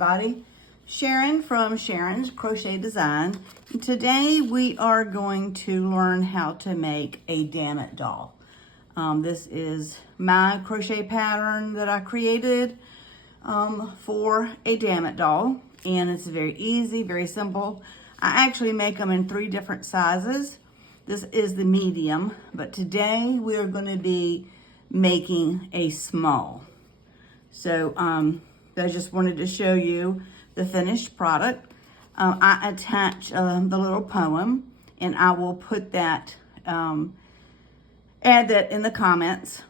everybody. Sharon from Sharon's Crochet Design. Today we are going to learn how to make a Dammit doll. This is my crochet pattern that I created for a Dammit doll, and it's very easy, very simple. I actually make them in 3 different sizes. This is the medium, but today we are going to be making a small. So I just wanted to show you the finished product. I attach the little poem, and I will put that, add that in the comments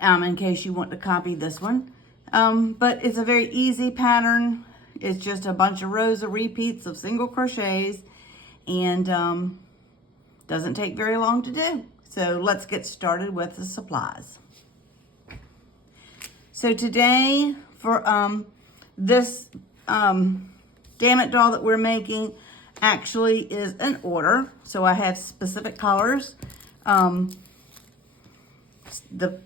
in case you want to copy this one. But it's a very easy pattern. It's just a bunch of rows of repeats of single crochets, and doesn't take very long to do. So let's get started with the supplies. So today for this Dammit doll that we're making actually is an order. So I have specific colors. The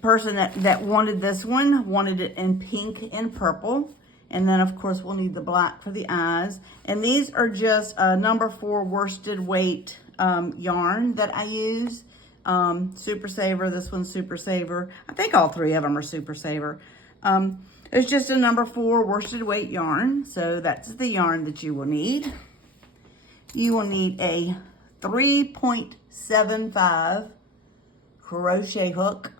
person that wanted this one wanted it in pink and purple. And then of course we'll need the black for the eyes. And these are just a number 4 worsted weight yarn that I use. Super Saver, this one's Super Saver. I think all 3 of them are Super Saver. It's just a number 4 worsted weight yarn. So that's the yarn that you will need. You will need a 3.75 crochet hook,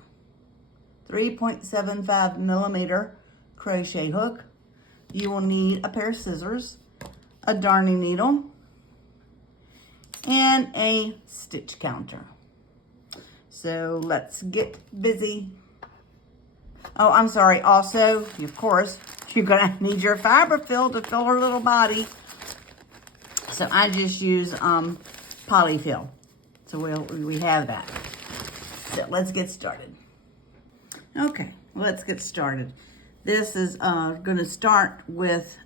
3.75 millimeter crochet hook. You will need a pair of scissors, a darning needle, and a stitch counter. So let's get busy. Oh, I'm sorry. Also, of course, you're gonna need your fiber fill to fill her little body. So I just use polyfill. So we have that. So let's get started. Okay, let's get started. This is gonna start with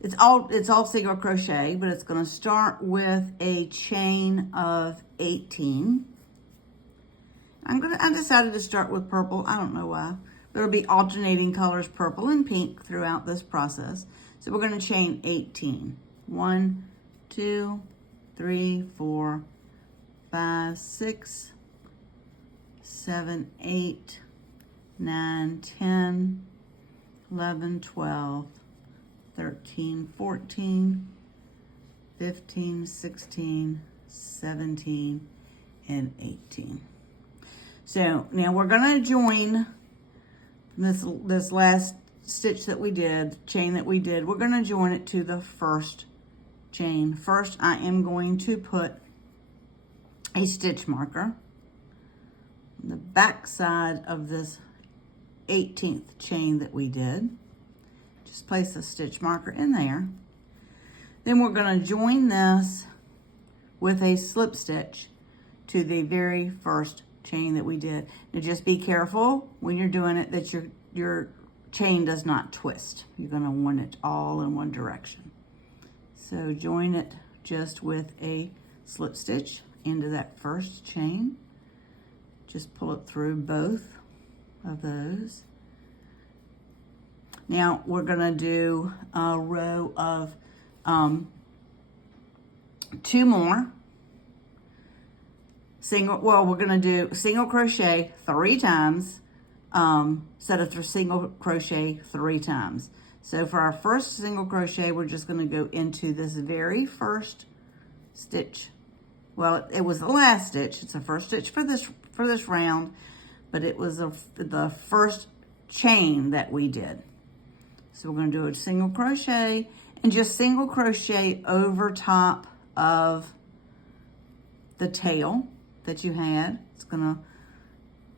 it's all single crochet, but it's gonna start with a chain of 18. I decided to start with purple. I don't know why. There'll be alternating colors, purple and pink, throughout this process. So we're going to chain 18. 1, 2, 3, 4, 5, 6, 7, 8, 9, 10, 11, 12, 13, 14, 15, 16, 17, and 18. So now we're gonna join this last stitch that we did, chain that we did. We're gonna join it to the first chain. First, I am going to put a stitch marker on the back side of this 18th chain that we did. Just place a stitch marker in there. Then we're gonna join this with a slip stitch to the very first chain that we did. Now just be careful when you're doing it that your chain does not twist. You're going to want it all in one direction. So join it just with a slip stitch into that first chain. Just pull it through both of those. Now we're going to do a row of 2 more. We're gonna do single crochet 3 times, set it through single crochet 3 times. So for our first single crochet, we're just gonna go into this very first stitch. Well, it was the last stitch. It's the first stitch for this round, but it was the first chain that we did. So we're gonna do a single crochet and just single crochet over top of the tail that you had. It's gonna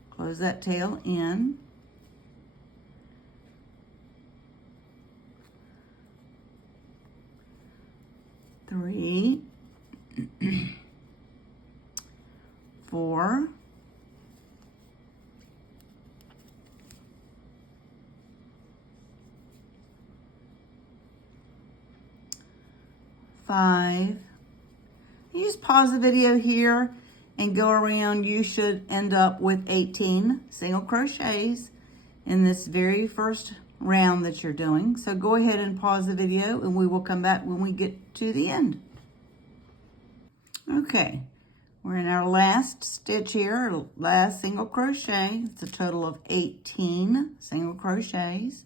close that tail in. Three, 4, 5. You just pause the video here and go around. You should end up with 18 single crochets in this very first round that you're doing. So go ahead and pause the video and we will come back when we get to the end. Okay, we're in our last stitch here, last single crochet. It's a total of 18 single crochets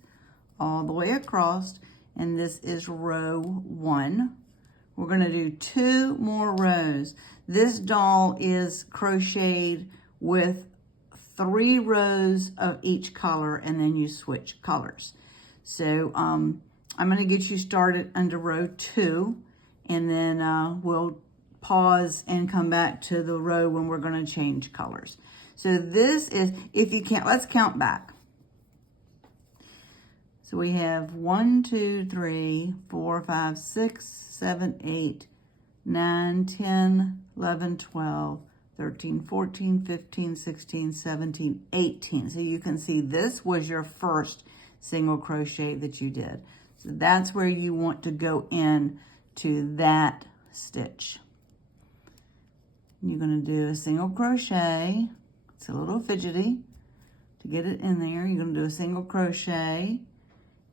all the way across, and this is row 1. We're going to do 2 more rows. This doll is crocheted with 3 rows of each color, and then you switch colors. So I'm going to get you started under row 2, and then we'll pause and come back to the row when we're going to change colors. So this is, if you can't, let's count back. So we have 1, 2, 3, 4, 5, 6, 7, 8, 9, 10, 11, 12, 13, 14, 15, 16, 17, 18. So you can see this was your first single crochet that you did. So that's where you want to go in to that stitch. You're going to do a single crochet. It's a little fidgety to get it in there. You're going to do a single crochet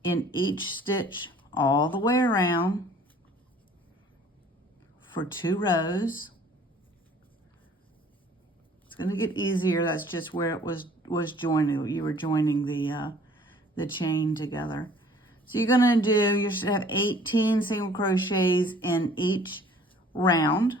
in each stitch all the way around for 2 rows. It's going to get easier. That's just where it was joining. You were joining the chain together. So you're going to do, you should have 18 single crochets in each round.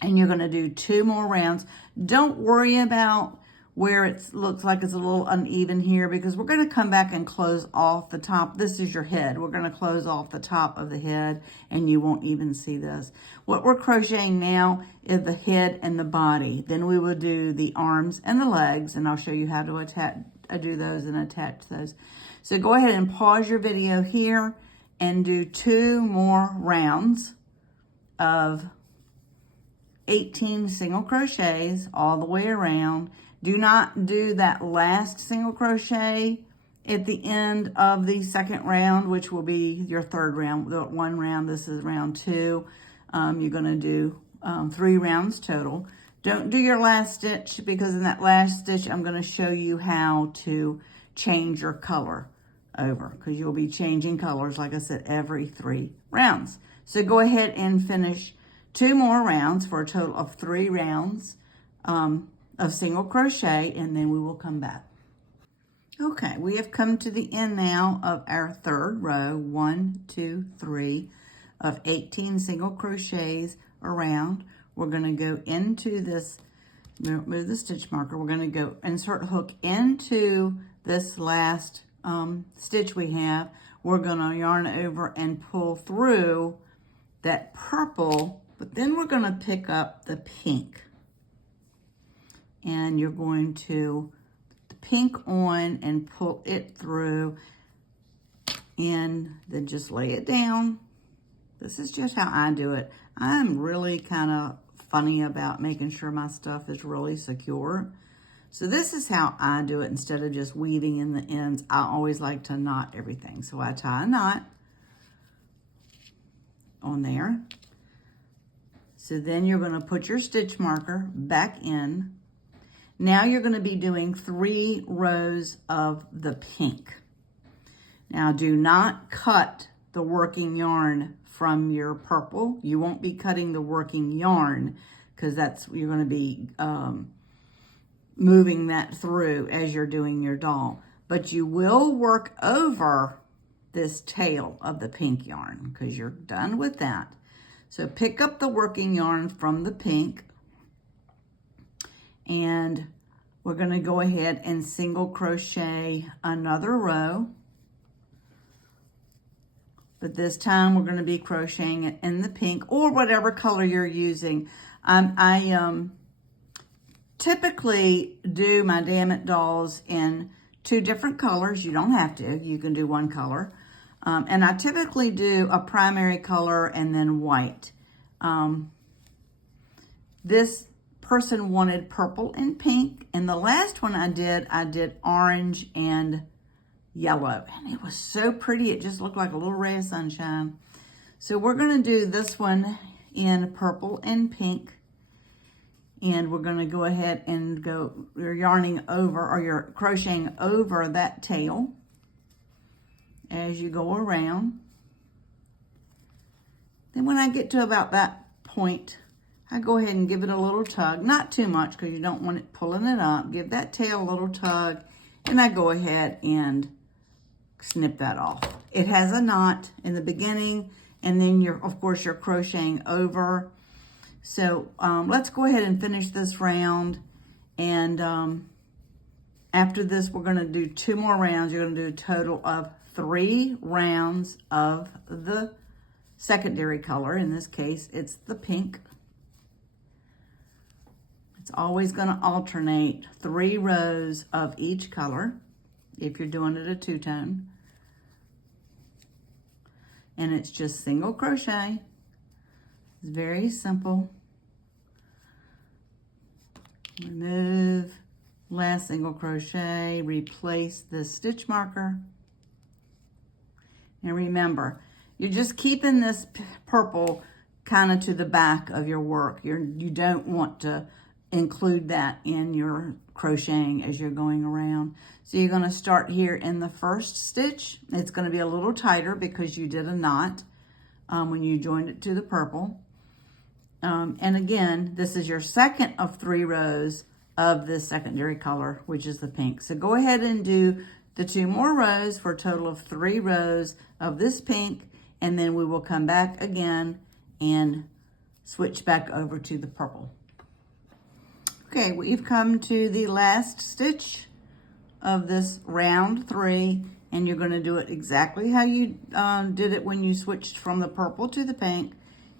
And you're going to do 2 more rounds. Don't worry about where it looks like it's a little uneven here, because we're going to come back and close off the top. This is your head. We're going to close off the top of the head, and you won't even see this. What we're crocheting now is the head and the body. Then we will do the arms and the legs, and I'll show you how to do those and attach those. So go ahead and pause your video here and do 2 more rounds of 18 single crochets all the way around. Do not do that last single crochet at the end of the second round, which will be your third round. The 1 round, this is round 2. You're going to do 3 rounds total. Don't do your last stitch, because in that last stitch, I'm going to show you how to change your color over, because you'll be changing colors, like I said, every 3 rounds. So go ahead and finish 2 more rounds for a total of 3 rounds of single crochet, and then we will come back. Okay, we have come to the end now of our 3rd row, 1, 2, 3 of 18 single crochets around. We're going to go into this, move the stitch marker, we're going to go insert hook into this last stitch we have. We're going to yarn over and pull through that purple, but then we're going to pick up the pink, and you're going to put the pink on and pull it through, and then just lay it down. This is just how I do it. I'm really kind of funny about making sure my stuff is really secure. So this is how I do it. Instead of just weaving in the ends, I always like to knot everything. So I tie a knot on there. So then you're going to put your stitch marker back in. Now you're going to be doing 3 rows of the pink. Now do not cut the working yarn from your purple. You won't be cutting the working yarn, because you're going to be moving that through as you're doing your doll. But you will work over this tail of the pink yarn, because you're done with that. So pick up the working yarn from the pink, and we're going to go ahead and single crochet another row. But this time we're going to be crocheting it in the pink, or whatever color you're using. I typically do my Dammit dolls in 2 different colors. You don't have to. You can do 1 color. And I typically do a primary color and then white. This person wanted purple and pink, and the last one I did orange and yellow, and it was so pretty. It just looked like a little ray of sunshine. So we're going to do this one in purple and pink, and we're going to go ahead and you're yarning over, or you're crocheting over that tail. as you go around. Then when I get to about that point, I go ahead and give it a little tug, not too much because you don't want it pulling it up. Give that tail a little tug, and I go ahead and snip that off. It has a knot in the beginning, and then of course you're crocheting over. So let's go ahead and finish this round, and after this we're going to do 2 more rounds. You're going to do a total of 3 rounds of the secondary color. In this case, it's the pink. It's always going to alternate 3 rows of each color if you're doing it a 2-tone. And it's just single crochet. It's very simple. Remove last single crochet, replace the stitch marker. And remember, you're just keeping this purple kind of to the back of your work. You don't want to include that in your crocheting as you're going around. So you're going to start here in the first stitch. It's going to be a little tighter because you did a knot when you joined it to the purple. And again, this is your second of 3 rows of this secondary color, which is the pink. So go ahead and do the 2 more rows for a total of 3 rows of this pink, and then we will come back again and switch back over to the purple. Okay, we've come to the last stitch of this round 3, and you're going to do it exactly how you did it when you switched from the purple to the pink.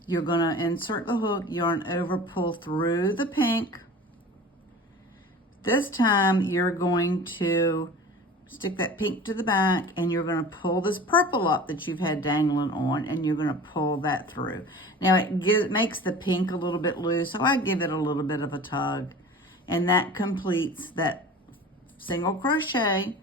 You're going to insert the hook, yarn over, pull through the pink. This time you're going to stick that pink to the back, and you're going to pull this purple up that you've had dangling on, and you're going to pull that through. Now it makes the pink a little bit loose, so I give it a little bit of a tug, and that completes that single crochet.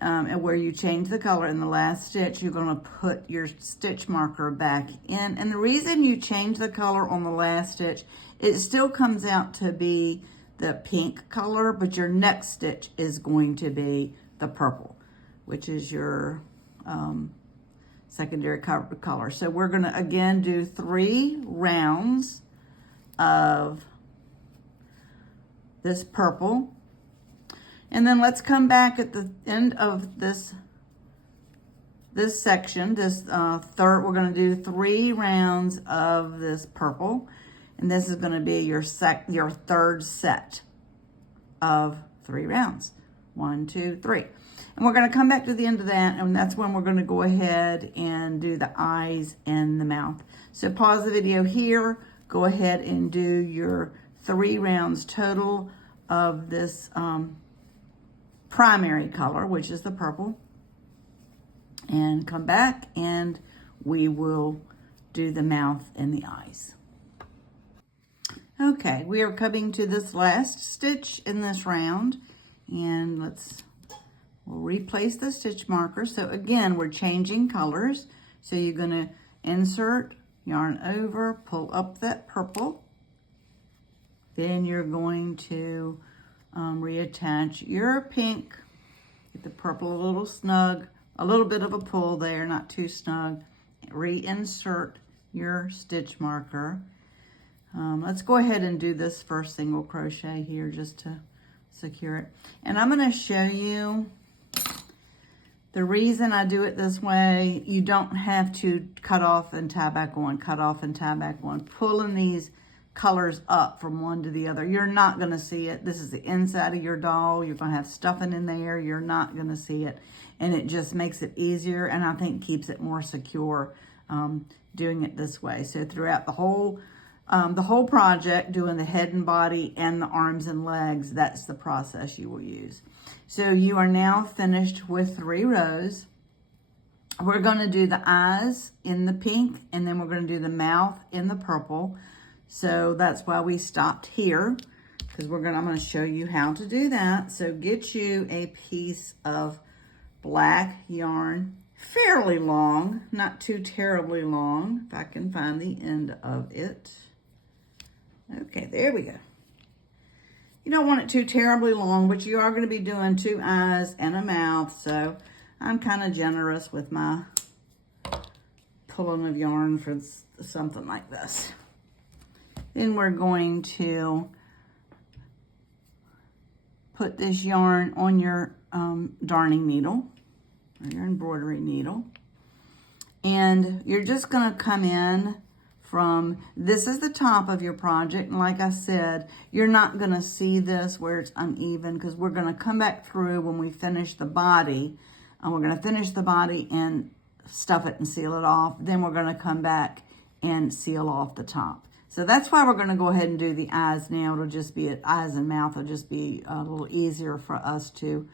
And where you change the color in the last stitch, you're going to put your stitch marker back in. And the reason you change the color on the last stitch, it still comes out to be the pink color, but your next stitch is going to be the purple, which is your secondary color. So we're going to again do 3 rounds of this purple. And then let's come back at the end of this section, third, we're going to do 3 rounds of this purple. And this is going to be your third set of 3 rounds. 1, 2, 3. And we're going to come back to the end of that, and that's when we're going to go ahead and do the eyes and the mouth. So pause the video here, go ahead and do your 3 rounds total of this primary color, which is the purple, and come back and we will do the mouth and the eyes. Okay, we are coming to this last stitch in this round, and we'll replace the stitch marker. So again, we're changing colors. So you're going to insert, yarn over, pull up that purple. Then you're going to reattach your pink. Get the purple a little snug, a little bit of a pull there, not too snug. Reinsert your stitch marker. Let's go ahead and do this first single crochet here just to secure it. And I'm going to show you the reason I do it this way. You don't have to cut off and tie back on, cut off and tie back on. Pulling these colors up from one to the other, you're not going to see it. This is the inside of your doll. You're going to have stuffing in there. You're not going to see it, and it just makes it easier, and I think keeps it more secure doing it this way. So throughout the whole project, doing the head and body and the arms and legs, that's the process you will use. So you are now finished with 3 rows. We're going to do the eyes in the pink, and then we're going to do the mouth in the purple. So that's why we stopped here, because I'm going to show you how to do that. So get you a piece of black yarn, fairly long, not too terribly long, if I can find the end of it. Okay, there we go. You don't want it too terribly long, but you are going to be doing 2 eyes and a mouth. So I'm kind of generous with my pulling of yarn for something like this. Then we're going to put this yarn on your darning needle or your embroidery needle. And you're just going to come in from, this is the top of your project. And like I said, you're not going to see this where it's uneven because we're going to come back through when we finish the body. And we're going to finish the body and stuff it and seal it off. Then we're going to come back and seal off the top. So that's why we're going to go ahead and do the eyes now. It'll just be eyes and mouth. It'll just be a little easier for us to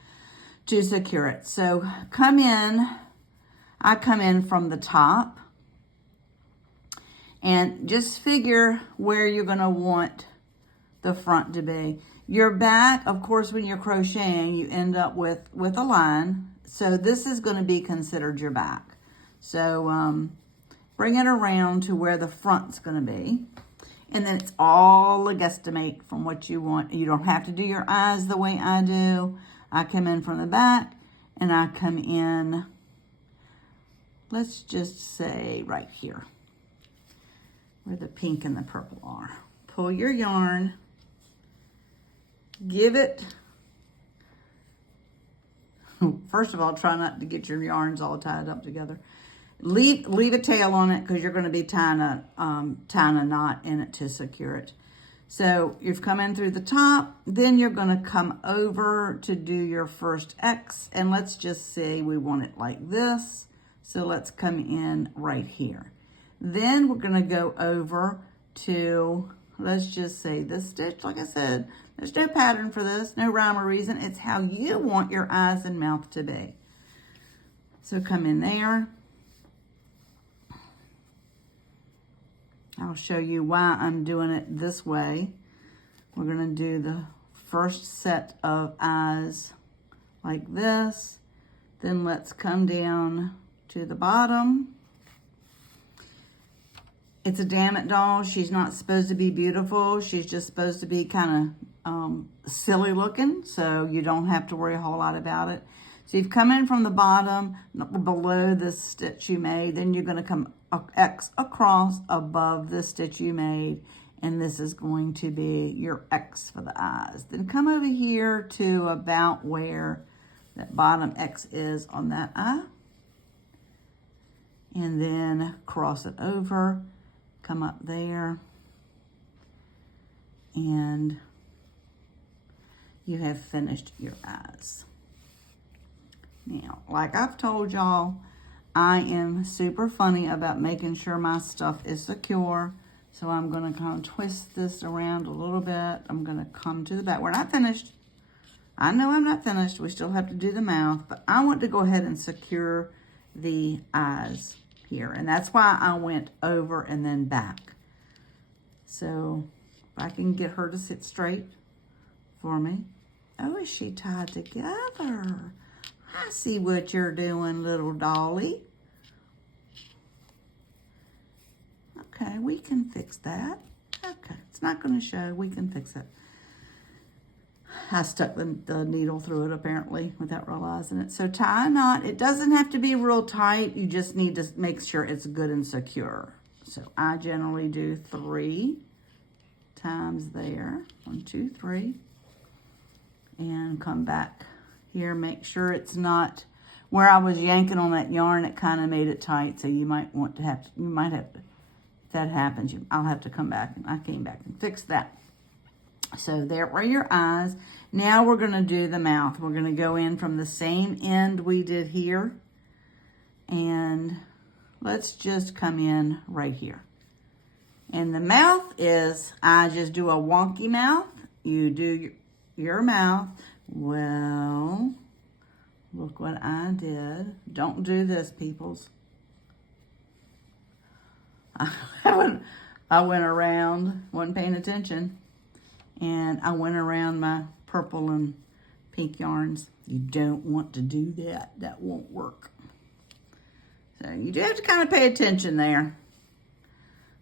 secure it. So come in. I come in from the top. And just figure where you're going to want the front to be. Your back, of course, when you're crocheting, you end up with a line. So this is going to be considered your back. So bring it around to where the front's going to be. And then it's all a guesstimate from what you want. You don't have to do your eyes the way I do. I come in from the back and I come in, let's just say right here, where the pink and the purple are. Pull your yarn, give it, first of all, try not to get your yarns all tied up together. Leave a tail on it because you're going to be tying a knot in it to secure it. So you've come in through the top, then you're going to come over to do your first X, and let's just say we want it like this. So let's come in right here. Then we're going to go over to, let's just say this stitch. Like I said, there's no pattern for this, no rhyme or reason. It's how you want your eyes and mouth to be. So come in there. I'll show you why I'm doing it this way. We're going to do the first set of eyes like this. Then let's come down to the bottom. It's a Dammit doll. She's not supposed to be beautiful. She's just supposed to be kind of silly looking, so you don't have to worry a whole lot about it. So you've come in from the bottom, below the stitch you made, then you're going to come X across above the stitch you made, and this is going to be your X for the eyes. Then come over here to about where that bottom X is on that eye, and then cross it over. Come up there, and you have finished your eyes. Now, like I've told y'all, I am super funny about making sure my stuff is secure. So I'm going to kind of twist this around a little bit. I'm going to come to the back. We're not finished. I know I'm not finished. We still have to do the mouth, but I want to go ahead and secure the eyes here, and that's why I went over and then back. So if I can get her to sit straight for me. Oh, is she tied together? I see what you're doing, little dolly. Okay, we can fix that. Okay, it's not going to show. We can fix it. I stuck the needle through it apparently without realizing it. So tie a knot. It doesn't have to be real tight. You just need to make sure it's good and secure. So I generally do 3 times there. 1, 2, 3. And come back here. Make sure it's not where I was yanking on that yarn. It kind of made it tight. So you might want to have to, if that happens, I'll have to come back. And I came back and fixed that. So there were your eyes. Now we're going to do the mouth. We're going to go in from the same end we did here. And let's just come in right here. And the mouth is, I just do a wonky mouth. You do your mouth. Well, look what I did. Don't do this, peoples. I went around, wasn't paying attention. And I went around my purple and pink yarns. You don't want to do that. That won't work. So you do have to kind of pay attention there.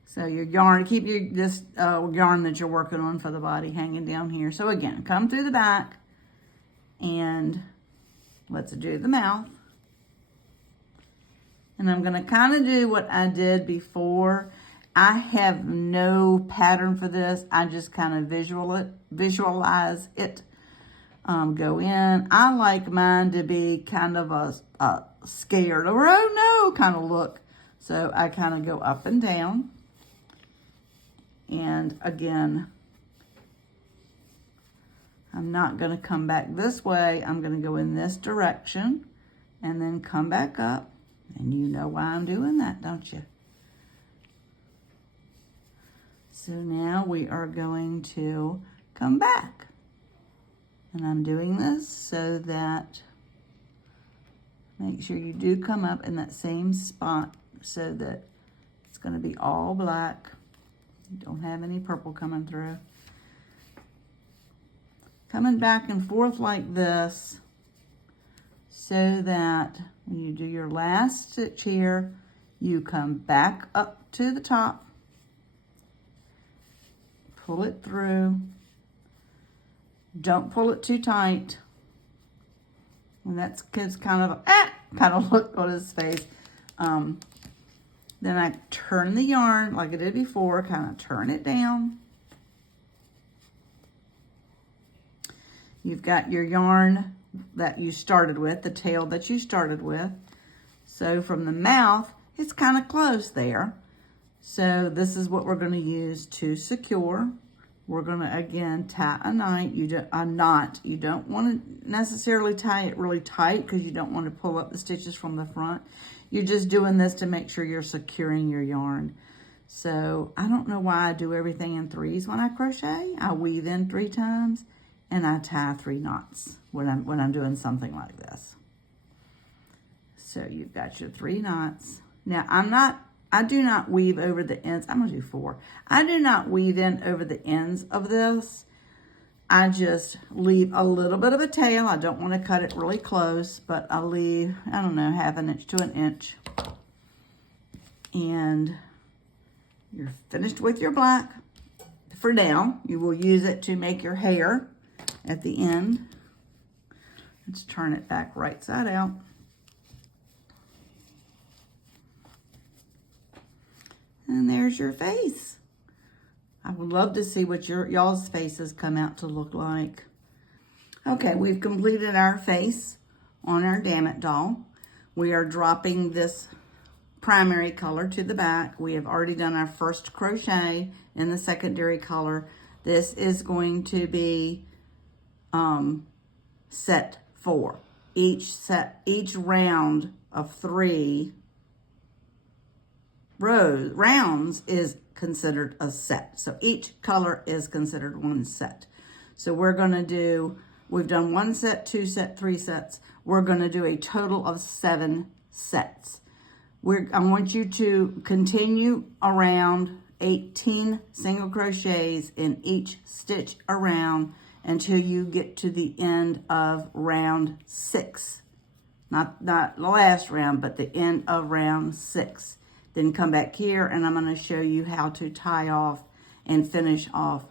So your yarn, keep this yarn that you're working on for the body hanging down here. So again, come through the back and let's do the mouth. And I'm going to kind of do what I did before. I have no pattern for this. I just kind of visualize it. Go in. I like mine to be kind of a scared or oh no kind of look. So I kind of go up and down. And again, I'm not going to come back this way. I'm going to go in this direction and then come back up. And you know why I'm doing that, don't you? So now we are going to come back. And I'm doing this so that, make sure you do come up in that same spot so that it's going to be all black. You don't have any purple coming through. Coming back and forth like this so that when you do your last stitch here, you come back up to the top, pull it through. Don't pull it too tight. And that's kid's kind of look on his face. Then I turn the yarn like I did before, kind of turn it down. You've got your yarn that you started with, the tail that you started with. So from the mouth, it's kind of close there. So this is what we're going to use to secure. We're going to, again, tie a knot. You don't want to necessarily tie it really tight because you don't want to pull up the stitches from the front. You're just doing this to make sure you're securing your yarn. So I don't know why I do everything in threes when I crochet. I weave in 3 times and I tie 3 knots when I'm doing something like this. So you've got your 3 knots. Now I do not weave over the ends. I'm going to do 4. I do not weave in over the ends of this. I just leave a little bit of a tail. I don't want to cut it really close, but I'll leave, I don't know, 1/2 inch to 1 inch. And you're finished with your black. For now, you will use it to make your hair at the end. Let's turn it back right side out. And there's your face. I would love to see what y'all's faces come out to look like. Okay, we've completed our face on our Dammit doll. We are dropping this primary color to the back. We have already done our first crochet in the secondary color. This is going to be set 4. Each round of 3 rounds is considered a set. So each color is considered 1 set. So we're going to do, we've done 1 set, 2 set, 3 sets. We're going to do a total of 7 sets. I want you to continue around 18 single crochets in each stitch around until you get to the end of round 6. Not the last round, but the end of round 6. Then come back here and I'm going to show you how to tie off and finish off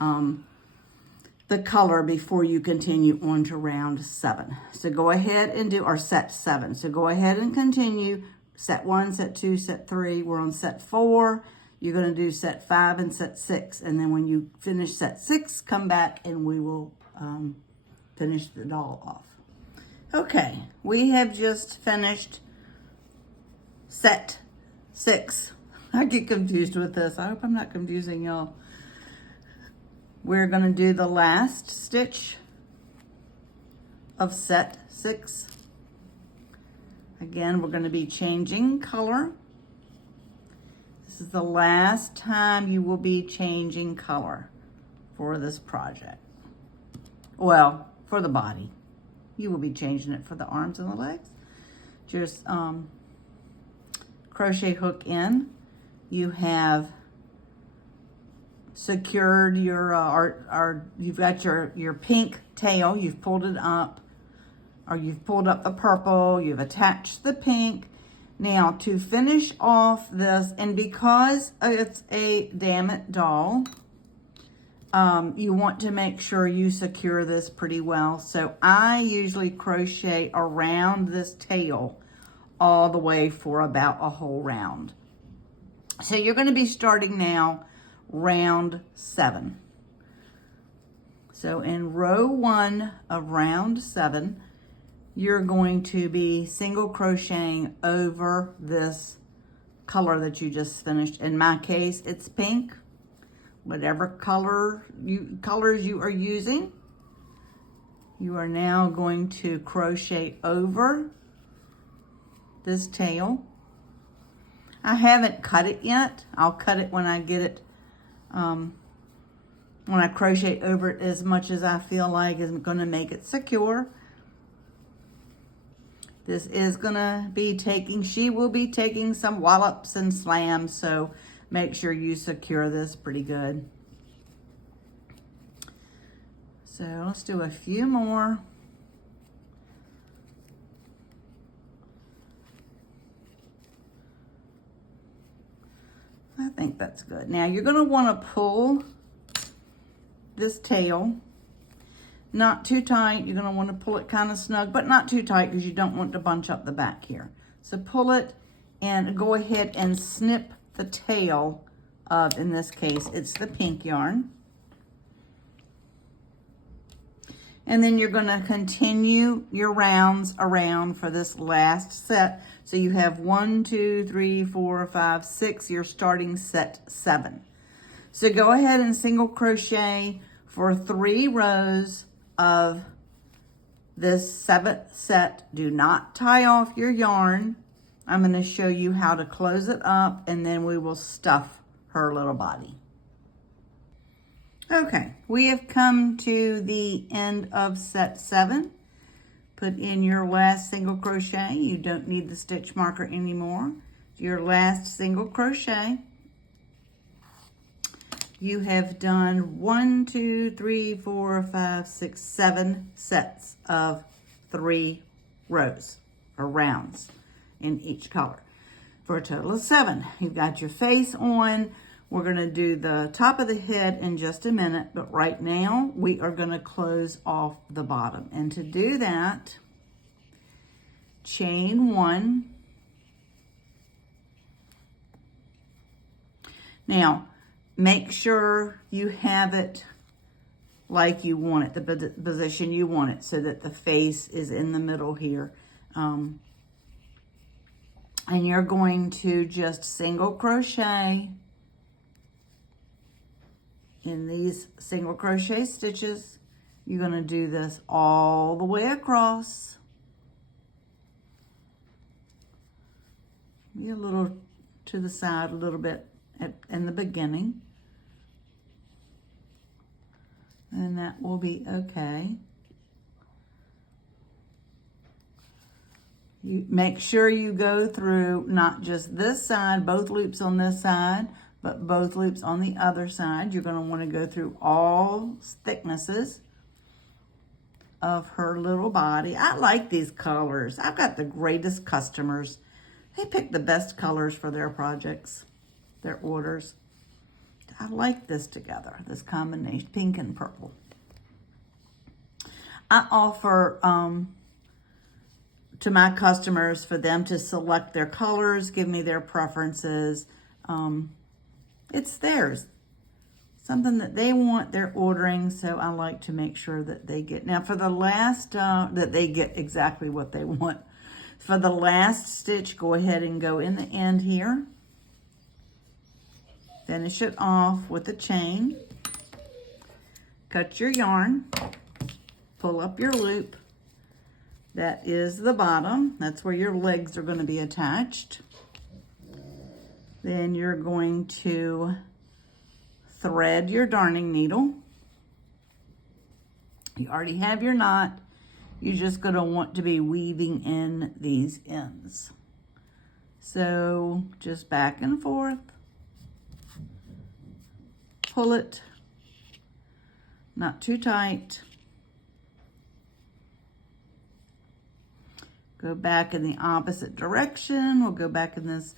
the color before you continue on to round 7. So go ahead and do, or set 7. So go ahead and continue set 1, set 2, set 3. We're on set 4. You're going to do set 5 and set 6. And then when you finish set 6, come back and we will finish the doll off. Okay, we have just finished set 6. I get confused with this. I hope I'm not confusing y'all. We're going to do the last stitch of set 6. Again, we're going to be changing color. This is the last time you will be changing color for this project. Well, for the body. You will be changing it for the arms and the legs. Just crochet hook in. You have secured your you've got your pink tail. You've pulled it up, or you've pulled up the purple. You've attached the pink. Now to finish off this, and because it's a Dammit doll, you want to make sure you secure this pretty well. So I usually crochet around this tail all the way for about a whole round. So you're going to be starting now round 7. So in row 1 of round 7, you're going to be single crocheting over this color that you just finished. In my case, it's pink. Whatever colors you are using, you are now going to crochet over this tail. I haven't cut it yet. I'll cut it when I get it, when I crochet over it as much as I feel like is going to make it secure. This is going to be she will be taking some wallops and slams, so make sure you secure this pretty good. So let's do a few more. I think that's good. Now you're going to want to pull this tail, not too tight. You're going to want to pull it kind of snug, but not too tight because you don't want to bunch up the back here. So pull it and go ahead and snip the tail of, in this case, it's the pink yarn. And then you're going to continue your rounds around for this last set. So you have 1, 2, 3, 4, 5, 6. You're starting set 7. So go ahead and single crochet for 3 rows of this 7th set. Do not tie off your yarn. I'm going to show you how to close it up, and then we will stuff her little body. Okay, we have come to the end of set 7. Put in your last single crochet. You don't need the stitch marker anymore. Your last single crochet. You have done 1, 2, 3, 4, 5, 6, 7 sets of 3 rows or rounds in each color for a total of 7. You've got your face on. We're going to do the top of the head in just a minute, but right now we are going to close off the bottom. And to do that, chain 1. Now, make sure you have it like you want it, the position you want it, so that the face is in the middle here. And you're going to just single crochet in these single crochet stitches. You're going to do this all the way across. Be a little to the side, a little bit in the beginning. And that will be okay. You make sure you go through not just this side, both loops on this side, but both loops on the other side. You're going to want to go through all thicknesses of her little body. I like these colors. I've got the greatest customers. They pick the best colors for their projects, their orders. I like this together, this combination, pink and purple. I offer to my customers for them to select their colors, give me their preferences. It's theirs. Something that they want, they're ordering, so I like to make sure that they get. Now for the last, that they get exactly what they want. For the last stitch, go ahead and go in the end here. Finish it off with a chain. Cut your yarn. Pull up your loop. That is the bottom. That's where your legs are going to be attached. Then you're going to thread your darning needle. You already have your knot. You're just going to want to be weaving in these ends. So just back and forth. Pull it. Not too tight. Go back in the opposite direction. We'll go back in this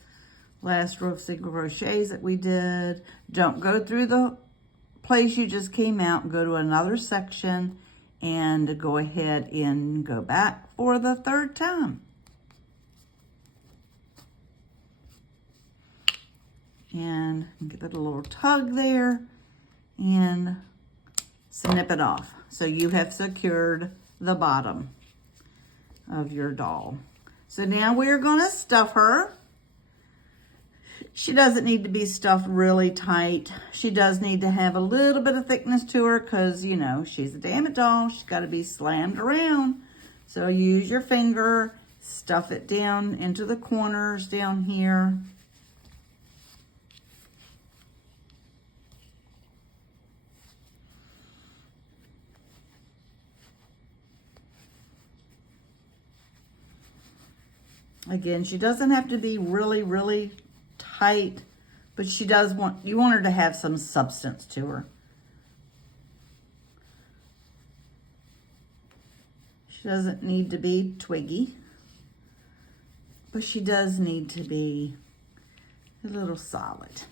last row of single crochets that we did. Don't go through the place you just came out. Go to another section and go ahead and go back for the 3rd time. and give it a little tug there and snip it off. So you have secured the bottom of your doll. So now we're going to stuff her. She doesn't need to be stuffed really tight. She does need to have a little bit of thickness to her because, you know, she's a Dammit doll. She's got to be slammed around. So use your finger, stuff it down into the corners down here. Again, she doesn't have to be really, really tight, but she does want, you want her to have some substance to her. She doesn't need to be twiggy, but she does need to be a little solid.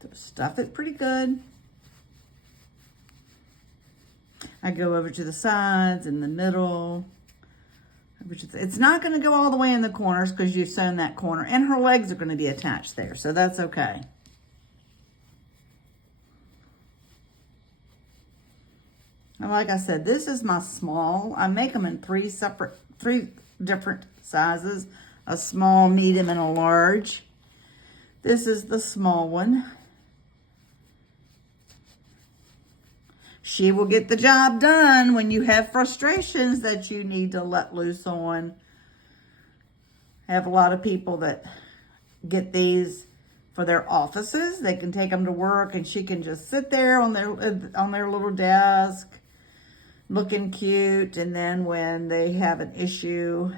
So stuff it pretty good. I go over to the sides, in the middle. It's not going to go all the way in the corners because you've sewn that corner. And her legs are going to be attached there, so that's okay. And like I said, this is my small. I make them in three different sizes. A small, medium, and a large. This is the small one. She will get the job done when you have frustrations that you need to let loose on. I have a lot of people that get these for their offices. They can take them to work and she can just sit there on their little desk looking cute. And then when they have an issue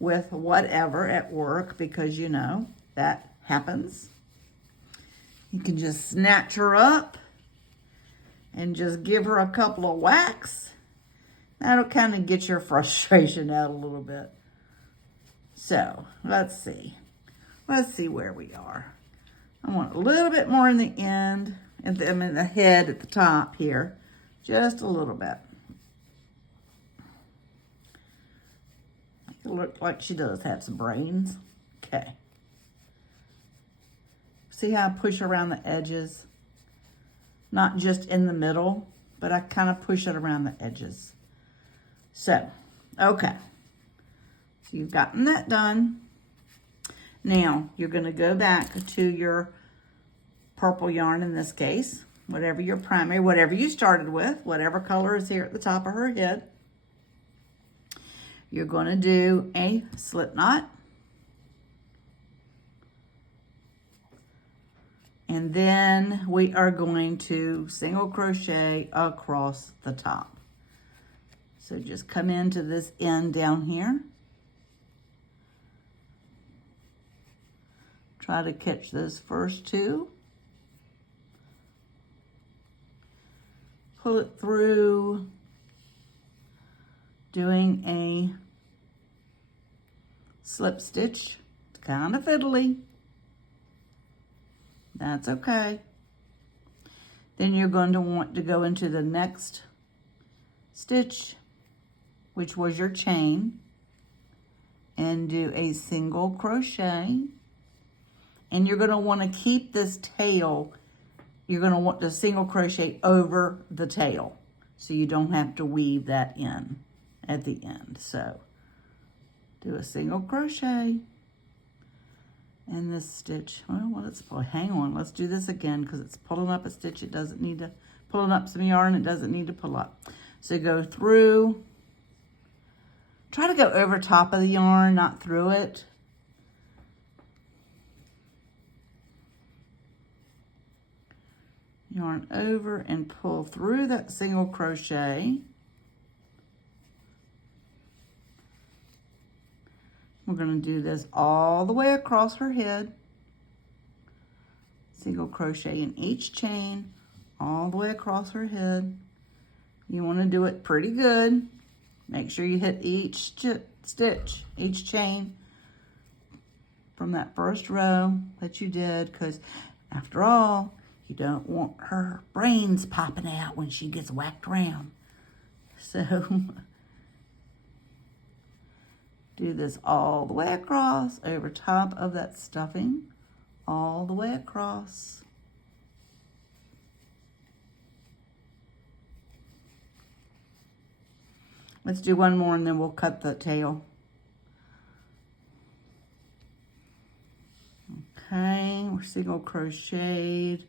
with whatever at work, because you know, that happens, you can just snatch her up and just give her a couple of whacks. That'll kind of get your frustration out a little bit. So, let's see. Let's see where we are. I want a little bit more in the end, and then in the head at the top here. Just a little bit. It looks like she does have some brains. Okay. See how I push around the edges? Not just in the middle, but I kind of push it around the edges. So, okay. So you've gotten that done. Now, you're going to go back to your purple yarn in this case, whatever your primary, whatever you started with, whatever color is here at the top of her head. You're going to do a slip knot. And then we are going to single crochet across the top. So just come into this end down here. Try to catch those first two. Pull it through, doing a slip stitch. It's kind of fiddly. That's okay. Then you're going to want to go into the next stitch, which was your chain, and do a single crochet. And you're going to want to keep this tail, you're going to want to single crochet over the tail so you don't have to weave that in at the end. So do a single crochet. And this stitch, well, let's hang on. Let's do this again because it's pulling up a stitch. It doesn't need to, pulling up some yarn. It doesn't need to pull up. So go through, try to go over top of the yarn, not through it. Yarn over and pull through that single crochet. We're going to do this all the way across her head. Single crochet in each chain, all the way across her head. You want to do it pretty good. Make sure you hit each stitch, each chain from that first row that you did, because after all, you don't want her brains popping out when she gets whacked around. So Do this all the way across over top of that stuffing, all the way across. Let's do one more and then we'll cut the tail. Okay, we're single crocheted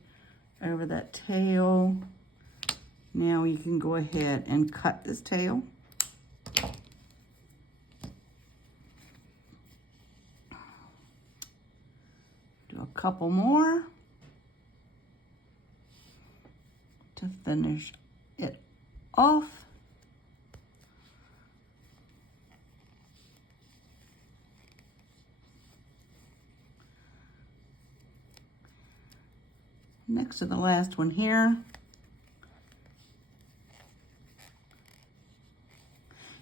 over that tail. Now you can go ahead and cut this tail. Do a couple more to finish it off. Next to the last one here.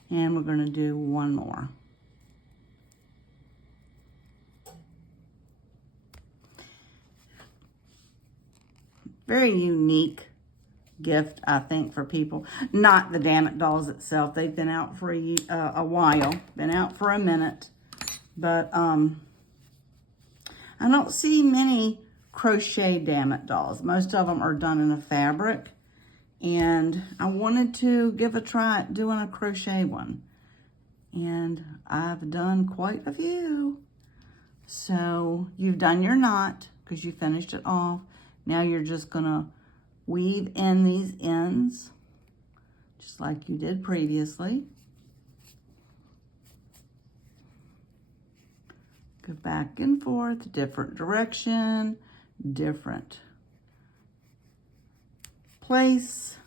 And we're going to do one more. Very unique gift, I think, for people. Not the Dammit dolls itself. They've been out for a while. Been out for a minute. But I don't see many crochet Dammit dolls. Most of them are done in a fabric. And I wanted to give a try at doing a crochet one. And I've done quite a few. So you've done your knot because you finished it off. Now you're just gonna weave in these ends just like you did previously. Go back and forth, different direction, different place.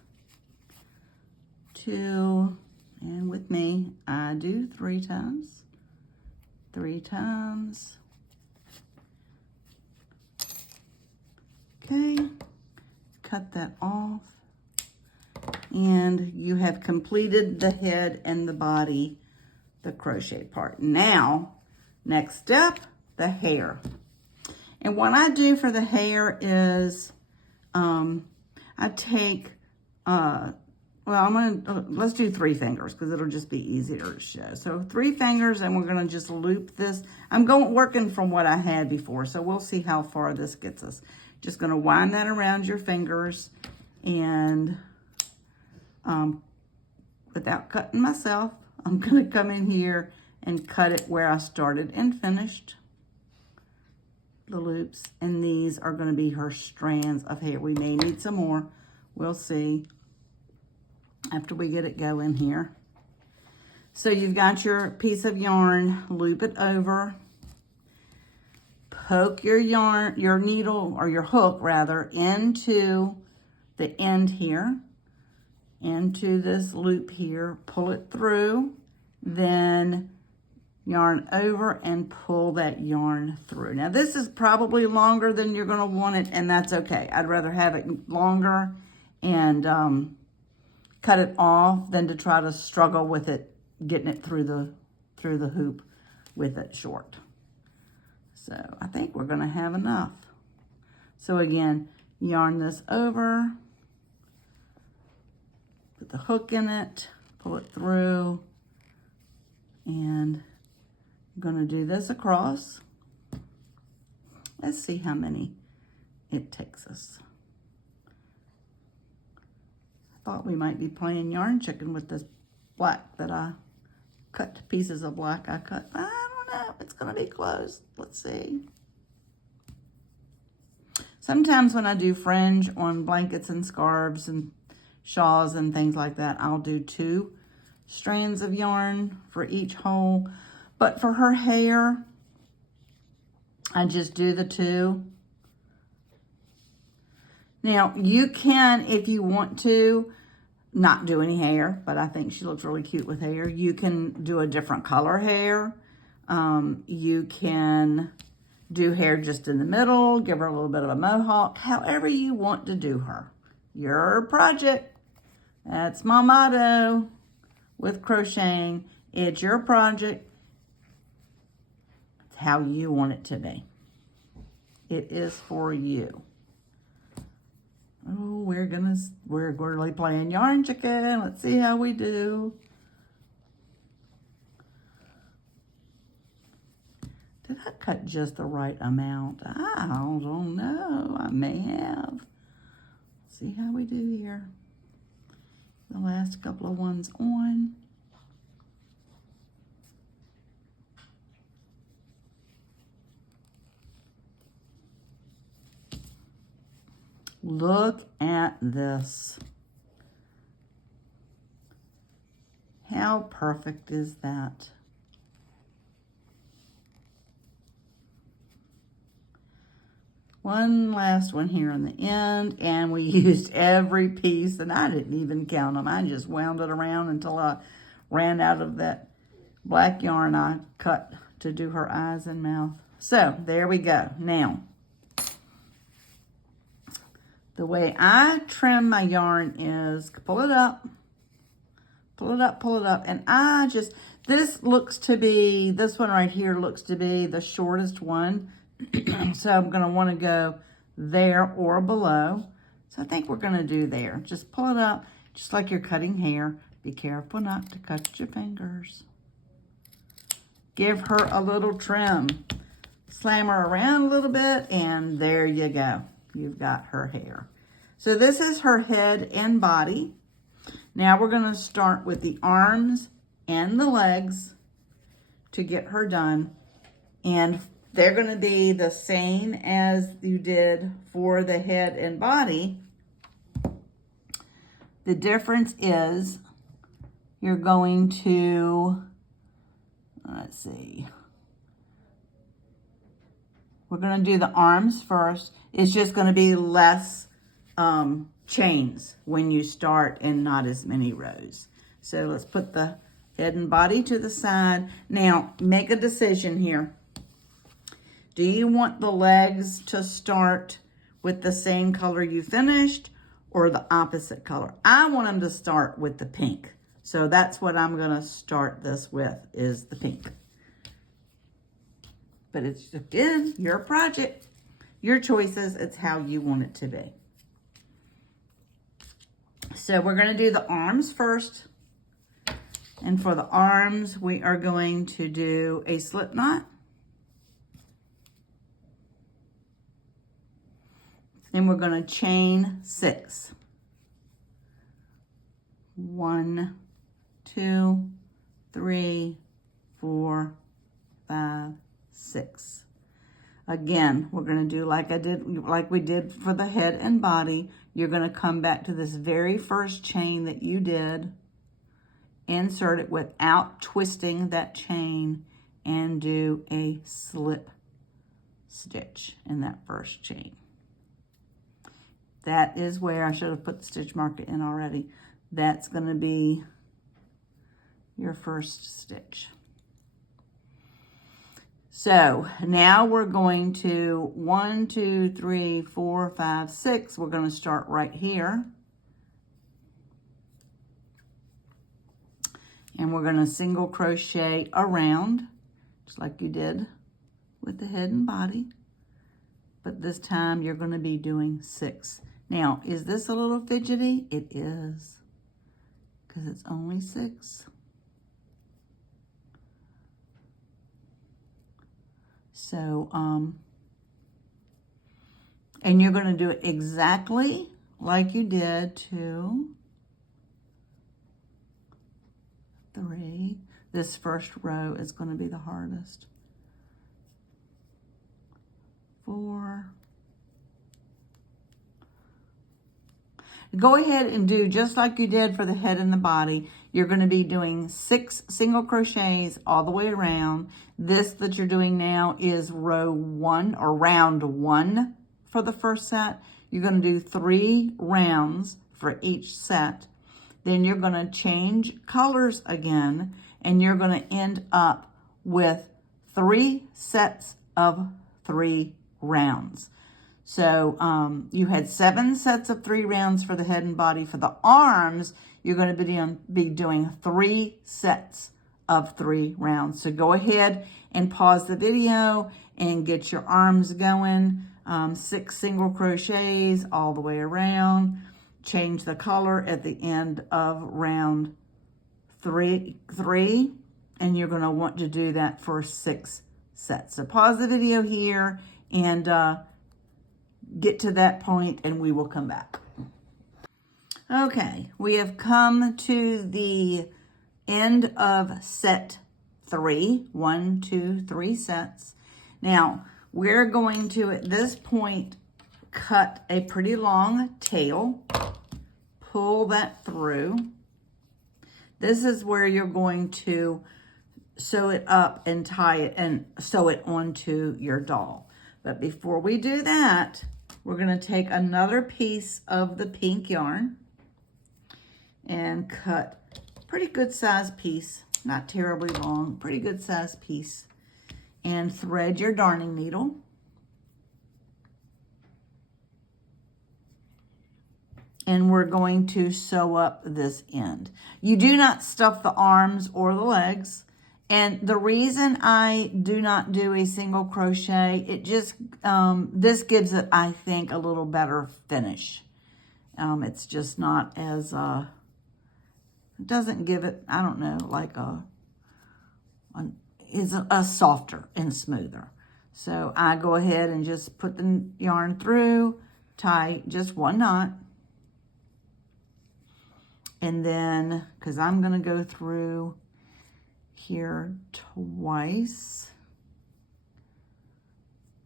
2, and with me, I do 3 times. 3 times. Okay, cut that off. And you have completed the head and the body, the crochet part. Now, next step, the hair. And what I do for the hair is, I take, well, let's do 3 fingers because it'll just be easier to show. So 3 fingers, and we're gonna just loop this. I'm working from what I had before, so we'll see how far this gets us. Just gonna wind that around your fingers and without cutting myself, I'm gonna come in here and cut it where I started and finished the loops. And these are gonna be her strands of hair. We may need some more, we'll see after we get it going here. So you've got your piece of yarn, loop it over, poke your yarn, your needle, or your hook rather, into the end here, into this loop here, pull it through, then yarn over and pull that yarn through. Now this is probably longer than you're gonna want it, and that's okay. I'd rather have it longer and cut it off than to try to struggle with it, getting it through the hoop with it short. So I think we're gonna have enough. So again, yarn this over, put the hook in it, pull it through, and I'm gonna do this across. Let's see how many it takes us. I thought we might be playing yarn chicken with this black that I cut, pieces of black I cut. I don't know, it's gonna be close. Let's see. Sometimes when I do fringe on blankets and scarves and shawls and things like that, I'll do 2 strands of yarn for each hole. But for her hair, I just do the 2. Now, you can, if you want to, not do any hair, but I think she looks really cute with hair. You can do a different color hair. You can do hair just in the middle, give her a little bit of a mohawk, however you want to do her. Your project. That's my motto with crocheting. It's your project. It's how you want it to be. It is for you. Oh, we're really playing yarn chicken. Let's see how we do. Did I cut just the right amount? I don't know. I may have. See how we do here. The last couple of ones on. Look at this. How perfect is that? One last one here in the end, and we used every piece, and I didn't even count them. I just wound it around until I ran out of that black yarn I cut to do her eyes and mouth. So there we go. Now, the way I trim my yarn is pull it up, pull it up, pull it up, and I just, this looks to be, this one right here looks to be the shortest one. So I'm going to want to go there or below. So I think we're going to do there. Just pull it up, just like you're cutting hair. Be careful not to cut your fingers. Give her a little trim. Slam her around a little bit, and there you go. You've got her hair. So this is her head and body. Now we're going to start with the arms and the legs to get her done. And they're going to be the same as you did for the head and body. The difference is you're going to, let's see. We're going to do the arms first. It's just going to be less chains when you start and not as many rows. So let's put the head and body to the side. Now, make a decision here. Do you want the legs to start with the same color you finished or the opposite color? I want them to start with the pink. So that's what I'm going to start this with, is the pink. But it's, again, your project, your choices. It's how you want it to be. So we're going to do the arms first. And for the arms, we are going to do a slip knot. Then we're going to chain 6. 1, 2, 3, 4, 5, 6. Again, we're going to do like we did for the head and body. You're going to come back to this very first chain that you did, insert it without twisting that chain, and do a slip stitch in that first chain. That is where I should have put the stitch marker in already. That's going to be your first stitch. So now we're going to 1, 2, 3, 4, 5, 6. We're going to start right here. And we're going to single crochet around, just like you did with the head and body. But this time you're going to be doing 6. Now, is this a little fidgety? It is, because it's only 6. So, and you're going to do it exactly like you did 2, 3. This first row is going to be the hardest. 4. Go ahead and do just like you did for the head and the body. You're going to be doing 6 single crochets all the way around. This that you're doing now is row 1 or round 1 for the first set. You're going to do 3 rounds for each set. Then you're going to change colors again, and you're going to end up with 3 sets of 3 rounds. So you had 7 sets of 3 rounds for the head and body. For the arms, you're going to be doing 3 sets of 3 rounds. So go ahead and pause the video and get your arms going. 6 single crochets all the way around. Change the color at the end of round 3, and you're going to want to do that for 6 set. So pause the video here and get to that point and we will come back. Okay, we have come to the end of set 3. 1, 2, 3 sets. Now, we're going to, at this point, cut a pretty long tail. Pull that through. This is where you're going to sew it up and tie it and sew it onto your doll. But before we do that, we're going to take another piece of the pink yarn and cut a pretty good size piece, not terribly long, pretty good size piece, and thread your darning needle. And we're going to sew up this end. You do not stuff the arms or the legs. And the reason I do not do a single crochet, it just, this gives it, I think, a little better finish. It's just not as, it doesn't give it, I don't know, like is a softer and smoother. So I go ahead and just put the yarn through, tie just one knot. And then, because I'm going to go through here twice.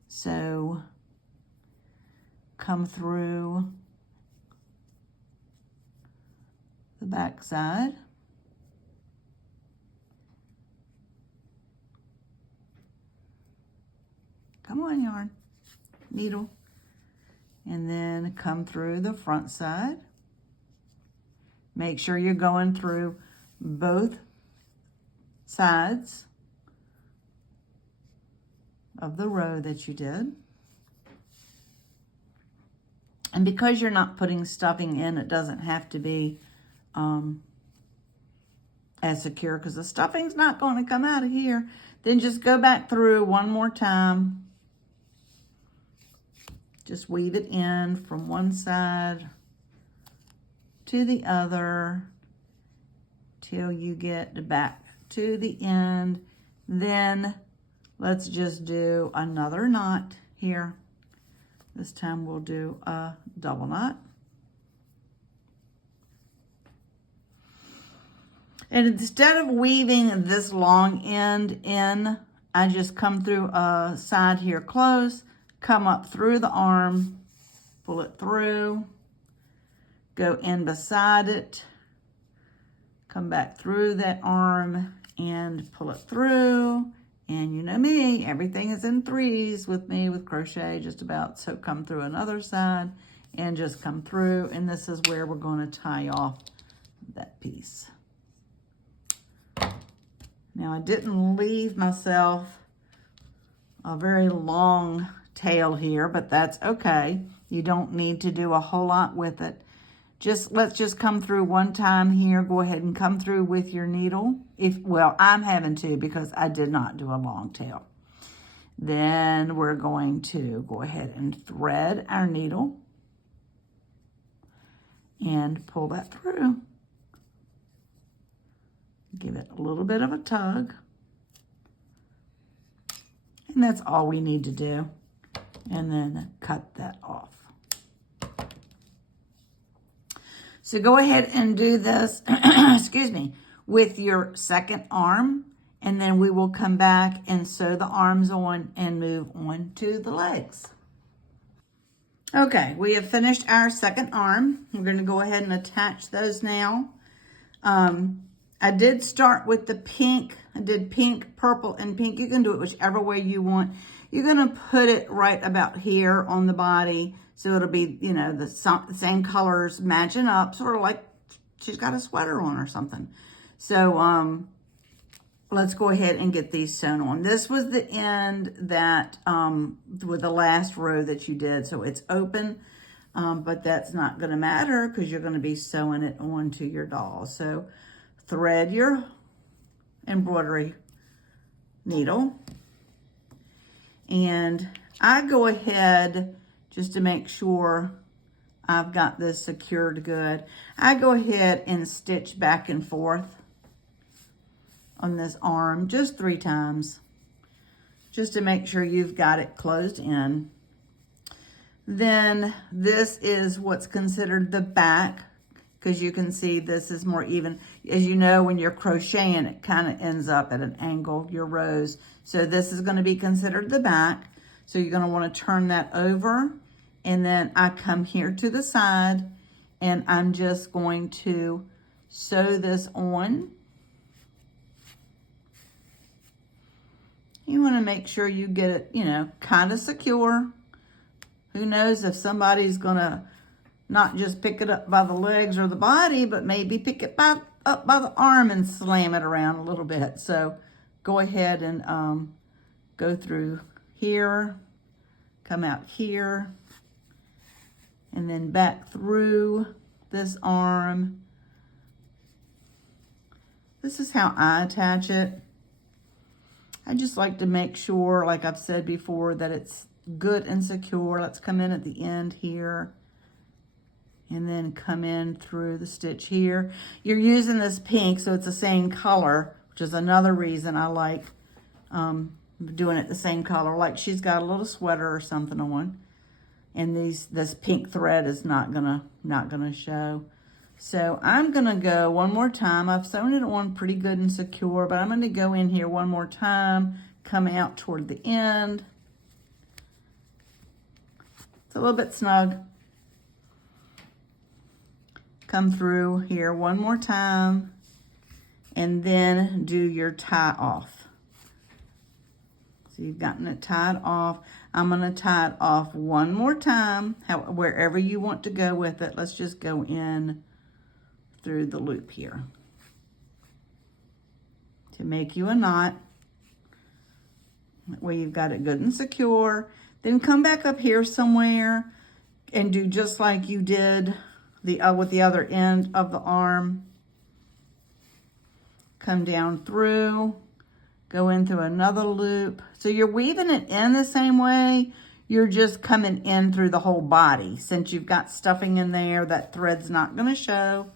So come through the back side. Come on, yarn, needle. And then come through the front side. Make sure you're going through both sides of the row that you did. And because you're not putting stuffing in, it doesn't have to be as secure because the stuffing's not going to come out of here. Then just go back through one more time. Just weave it in from one side to the other till you get back to the end. Then let's just do another knot here. This time we'll do a double knot. And instead of weaving this long end in, I just come through a side here close, come up through the arm, pull it through, go in beside it, come back through that arm and pull it through. And you know me, everything is in threes with me with crochet just about. So come through another side and just come through. And this is where we're going to tie off that piece. Now I didn't leave myself a very long tail here, but that's okay. You don't need to do a whole lot with it. Let's just come through one time here. Go ahead and come through with your needle. Well, I'm having to because I did not do a long tail. Then we're going to go ahead and thread our needle and pull that through. Give it a little bit of a tug. And that's all we need to do. And then cut that off. So go ahead and do this, excuse me, with your second arm, and then we will come back and sew the arms on and move on to the legs. Okay, we have finished our second arm. We're going to go ahead and attach those now. I did start with the pink. I did pink, purple, and pink. You can do it whichever way you want. You're going to put it right about here on the body. So it'll be, you know, the same colors matching up, sort of like she's got a sweater on or something. So let's go ahead and get these sewn on. This was the end that, with the last row that you did. So it's open, but that's not going to matter because you're going to be sewing it onto your doll. So thread your embroidery needle. And I go ahead, just to make sure I've got this secured good, I go ahead and stitch back and forth on this arm just 3 times, just to make sure you've got it closed in. Then this is what's considered the back, because you can see this is more even. As you know, when you're crocheting, it kind of ends up at an angle, your rows. So this is going to be considered the back. So you're going to want to turn that over. And then I come here to the side, and I'm just going to sew this on. You want to make sure you get it, you know, kind of secure. Who knows if somebody's going to not just pick it up by the legs or the body, but maybe pick it up by the arm and slam it around a little bit. So go ahead and go through here, come out here, and then back through this arm. This is how I attach it. I just like to make sure, like I've said before, that it's good and secure. Let's come in at the end here and then come in through the stitch here. You're using this pink, so it's the same color, which is another reason I like doing it the same color. Like she's got a little sweater or something on, and this pink thread is not gonna show. So I'm gonna go one more time. I've sewn it on pretty good and secure, but I'm gonna go in here one more time, come out toward the end. It's a little bit snug. Come through here one more time, and then do your tie off. So you've gotten it tied off. I'm gonna tie it off one more time, wherever you want to go with it. Let's just go in through the loop here to make you a knot. That way you've got it good and secure. Then come back up here somewhere and do just like you did with the other end of the arm. Come down through, go in through another loop. So you're weaving it in the same way. You're just coming in through the whole body. Since you've got stuffing in there, that thread's not going to show.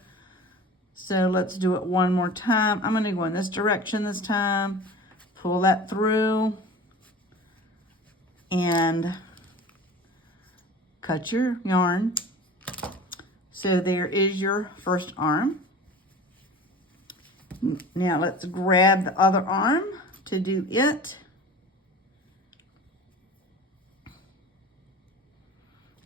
So let's do it one more time. I'm going to go in this direction this time. Pull that through. And cut your yarn. So there is your first arm. Now let's grab the other arm to do it.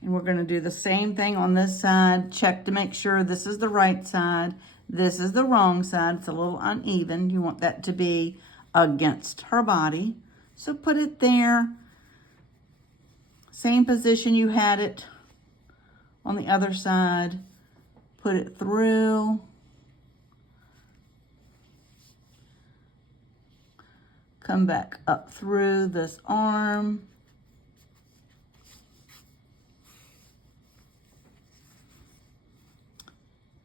And we're going to do the same thing on this side. Check to make sure this is the right side. This is the wrong side. It's a little uneven. You want that to be against her body. So put it there. Same position you had it on the other side. Put it through. Come back up through this arm.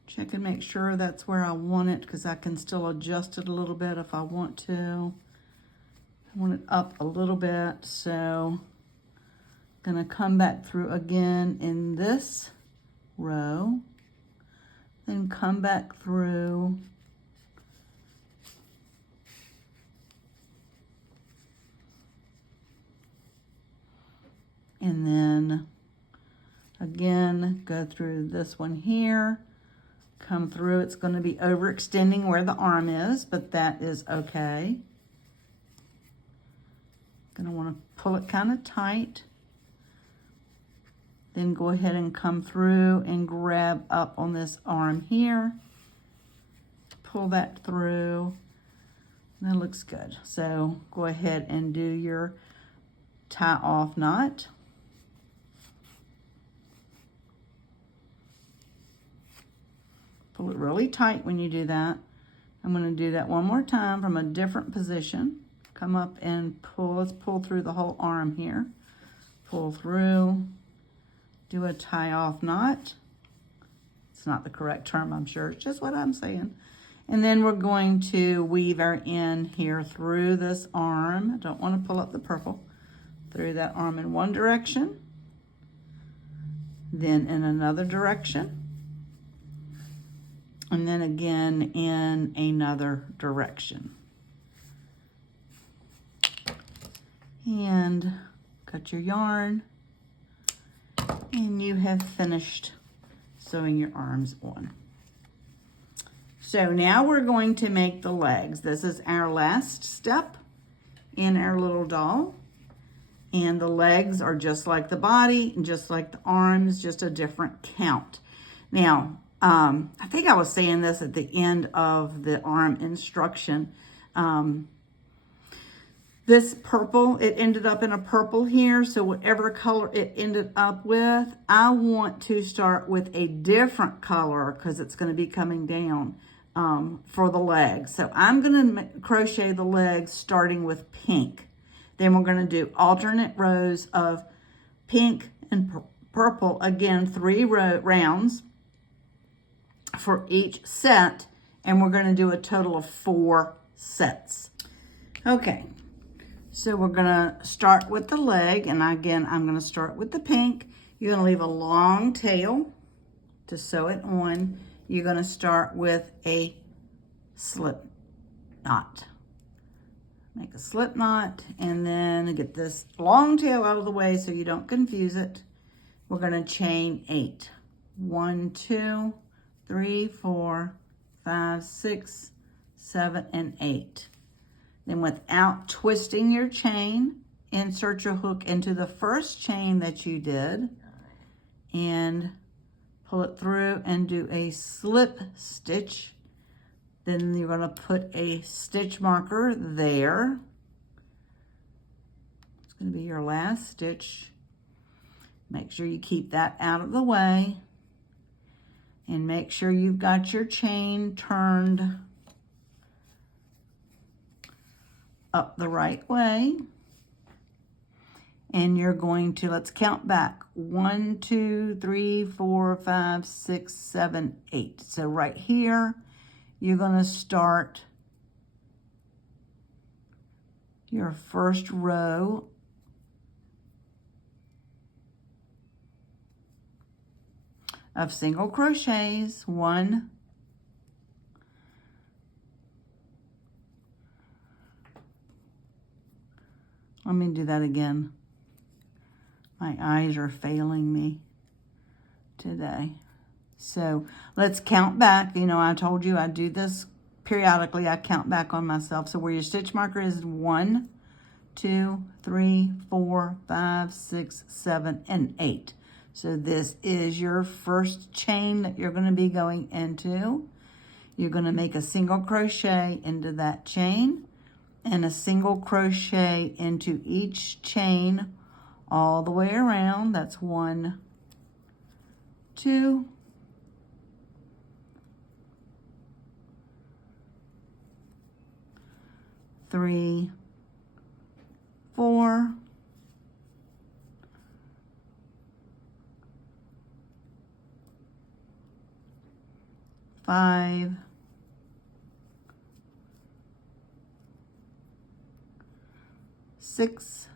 Check and make sure that's where I want it, because I can still adjust it a little bit if I want to. I want it up a little bit, so I'm gonna come back through again in this row, then come back through, and then again go through this one here, come through. It's going to be overextending where the arm is, but that is okay. Gonna want to pull it kind of tight. Then go ahead and come through and grab up on this arm here. Pull that through. That looks good. So go ahead and do your tie off knot. Pull it really tight when you do that. I'm going to do that one more time from a different position. Come up and pull. Let's pull through the whole arm here. Pull through. Do a tie off knot. It's not the correct term, I'm sure. It's just what I'm saying. And then we're going to weave our end here through this arm. I don't want to pull up the purple. Through that arm in one direction. Then in another direction. And then again in another direction. and cut your yarn, and you have finished sewing your arms on. So now we're going to make the legs. This is our last step in our little doll. And the legs are just like the body and just like the arms, just a different count. Now, I think I was saying this at the end of the arm instruction. This purple, it ended up in a purple here. So whatever color it ended up with, I want to start with a different color because it's going to be coming down for the legs. So I'm going to crochet the legs starting with pink. Then we're going to do alternate rows of pink and purple. Again, 3 rounds for each set. And we're going to do a total of 4 sets. Okay, so we're going to start with the leg. And again, I'm going to start with the pink. You're going to leave a long tail to sew it on. You're going to start with a slip knot. Make a slip knot and then get this long tail out of the way so you don't confuse it. We're going to chain 8. 1, 2, 3, 4, 5, 6, 7, and 8. Then without twisting your chain, insert your hook into the first chain that you did and pull it through and do a slip stitch. Then you're going to put a stitch marker there. It's going to be your last stitch. Make sure you keep that out of the way. And make sure you've got your chain turned up the right way. And you're going to, let's count back. 1, 2, 3, 4, 5, 6, 7, 8. So right here, you're going to start your first row of single crochets. 1, let me do that again. My eyes are failing me today. So let's count back. You know, I told you I do this periodically. I count back on myself. So where your stitch marker is 1, 2, 3, 4, 5, 6, 7, and 8. So this is your first chain that you're going to be going into. You're going to make a single crochet into that chain and a single crochet into each chain all the way around. That's 1, 2, 3, 4, 5, 6,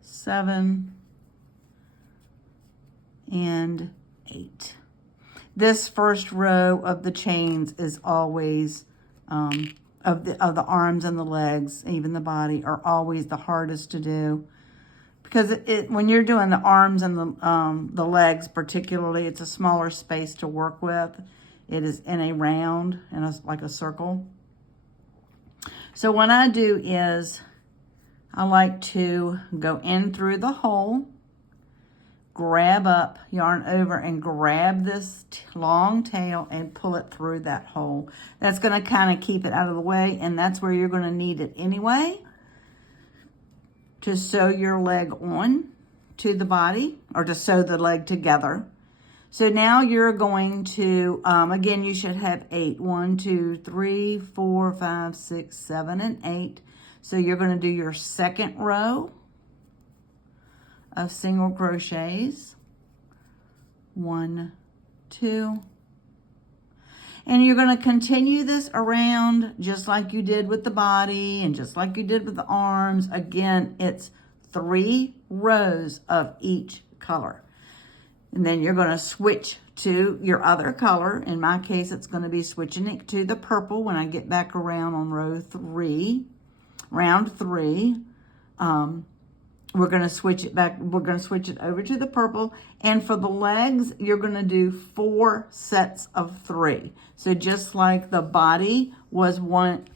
7, and 8. This first row of the chains is always, of the arms and the legs, even the body, are always the hardest to do. Because when you're doing the arms and the legs particularly, it's a smaller space to work with. It is in a round, like a circle. So what I do is I like to go in through the hole, grab up, yarn over, and grab this long tail and pull it through that hole. That's going to kind of keep it out of the way, and that's where you're going to need it anyway to sew your leg on to the body, or to sew the leg together. So now you're going to, again, you should have 8. 1, 2, 3, 4, 5, 6, 7, and 8. So you're going to do your second row of single crochets. 1, 2. And you're going to continue this around just like you did with the body and just like you did with the arms. Again, it's 3 rows of each color. And then you're going to switch to your other color. In my case, it's going to be switching it to the purple when I get back around on round 3. We're going to switch it back. We're going to switch it over to the purple. And for the legs, you're going to do 4 sets of 3. So just like the body was 1,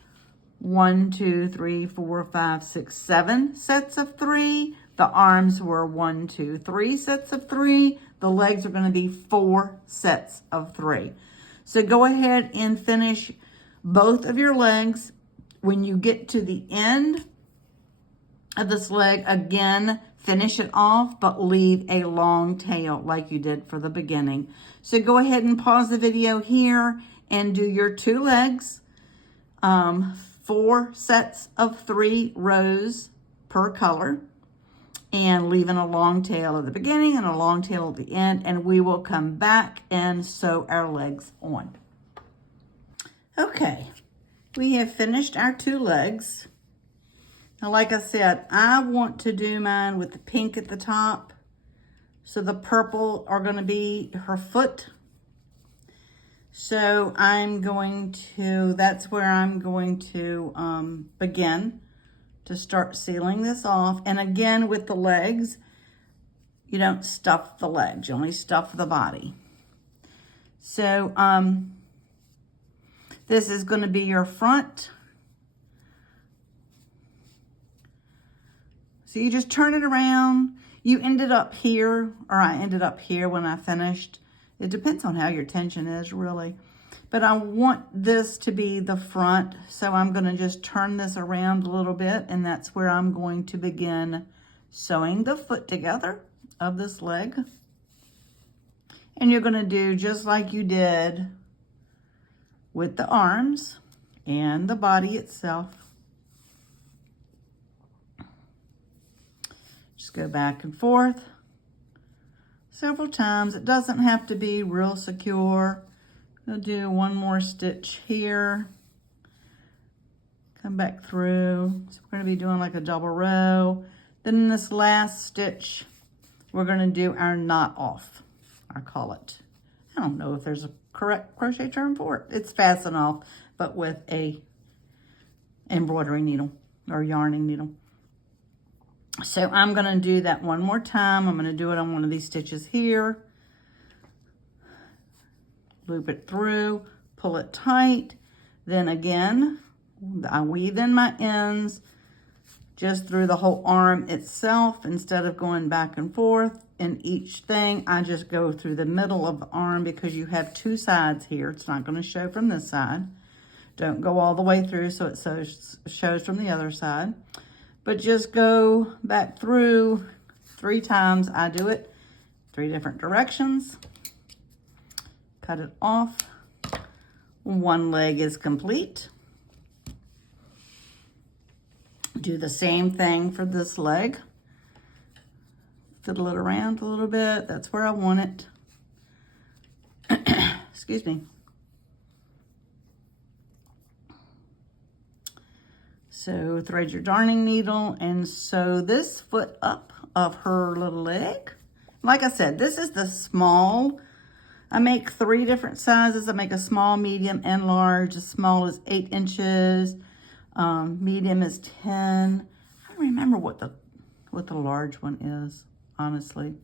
2, 3, 4, 5, 6, 7 sets of 3. The arms were 1, 2, 3 sets of 3. The legs are going to be 4 sets of 3. So go ahead and finish both of your legs. When you get to the end of this leg, again, finish it off, but leave a long tail like you did for the beginning. So go ahead and pause the video here and do your 2 legs, 4 sets of 3 rows per color, and leaving a long tail at the beginning and a long tail at the end, and we will come back and sew our legs on. Okay, we have finished our 2 legs. Now, like I said, I want to do mine with the pink at the top. So the purple are going to be her foot. So I'm going to, that's where I'm going to begin to start sealing this off. And again, with the legs, you don't stuff the legs, you only stuff the body. So this is going to be your front. So you just turn it around. You ended up here, or I ended up here when I finished. It depends on how your tension is, really. But I want this to be the front, so I'm going to just turn this around a little bit, and that's where I'm going to begin sewing the foot together of this leg. And you're going to do just like you did with the arms and the body itself. Just go back and forth several times. It doesn't have to be real secure. I'll do one more stitch here. Come back through. So we're going to be doing like a double row. Then in this last stitch, we're going to do our knot off, I call it. I don't know if there's a correct crochet term for it. It's fasten off, but with a embroidery needle or yarning needle. So I'm going to do that one more time. I'm going to do it on one of these stitches here. Loop it through, pull it tight. Then again, I weave in my ends just through the whole arm itself instead of going back and forth. In each thing, I just go through the middle of the arm because you have 2 sides here. It's not going to show from this side. Don't go all the way through so it shows from the other side. But just go back through 3 times. I do it 3 different directions. Cut it off. One leg is complete. Do the same thing for this leg. Fiddle it around a little bit. That's where I want it. Excuse me. So thread your darning needle and sew this foot up of her little leg. Like I said, this is the small. I make 3 different sizes. I make a small, medium, and large. The small is 8 inches. Medium is 10. I don't remember what the large one is, honestly.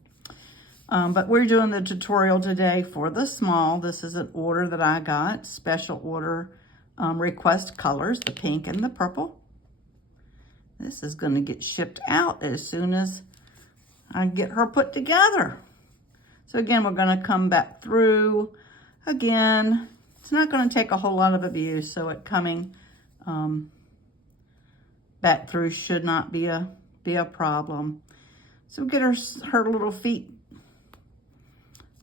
But we're doing the tutorial today for the small. This is an order that I got, special order request colors, the pink and the purple. This is going to get shipped out as soon as I get her put together. So again, we're going to come back through. Again, it's not going to take a whole lot of abuse, so it coming back through should not be a problem. So get her little feet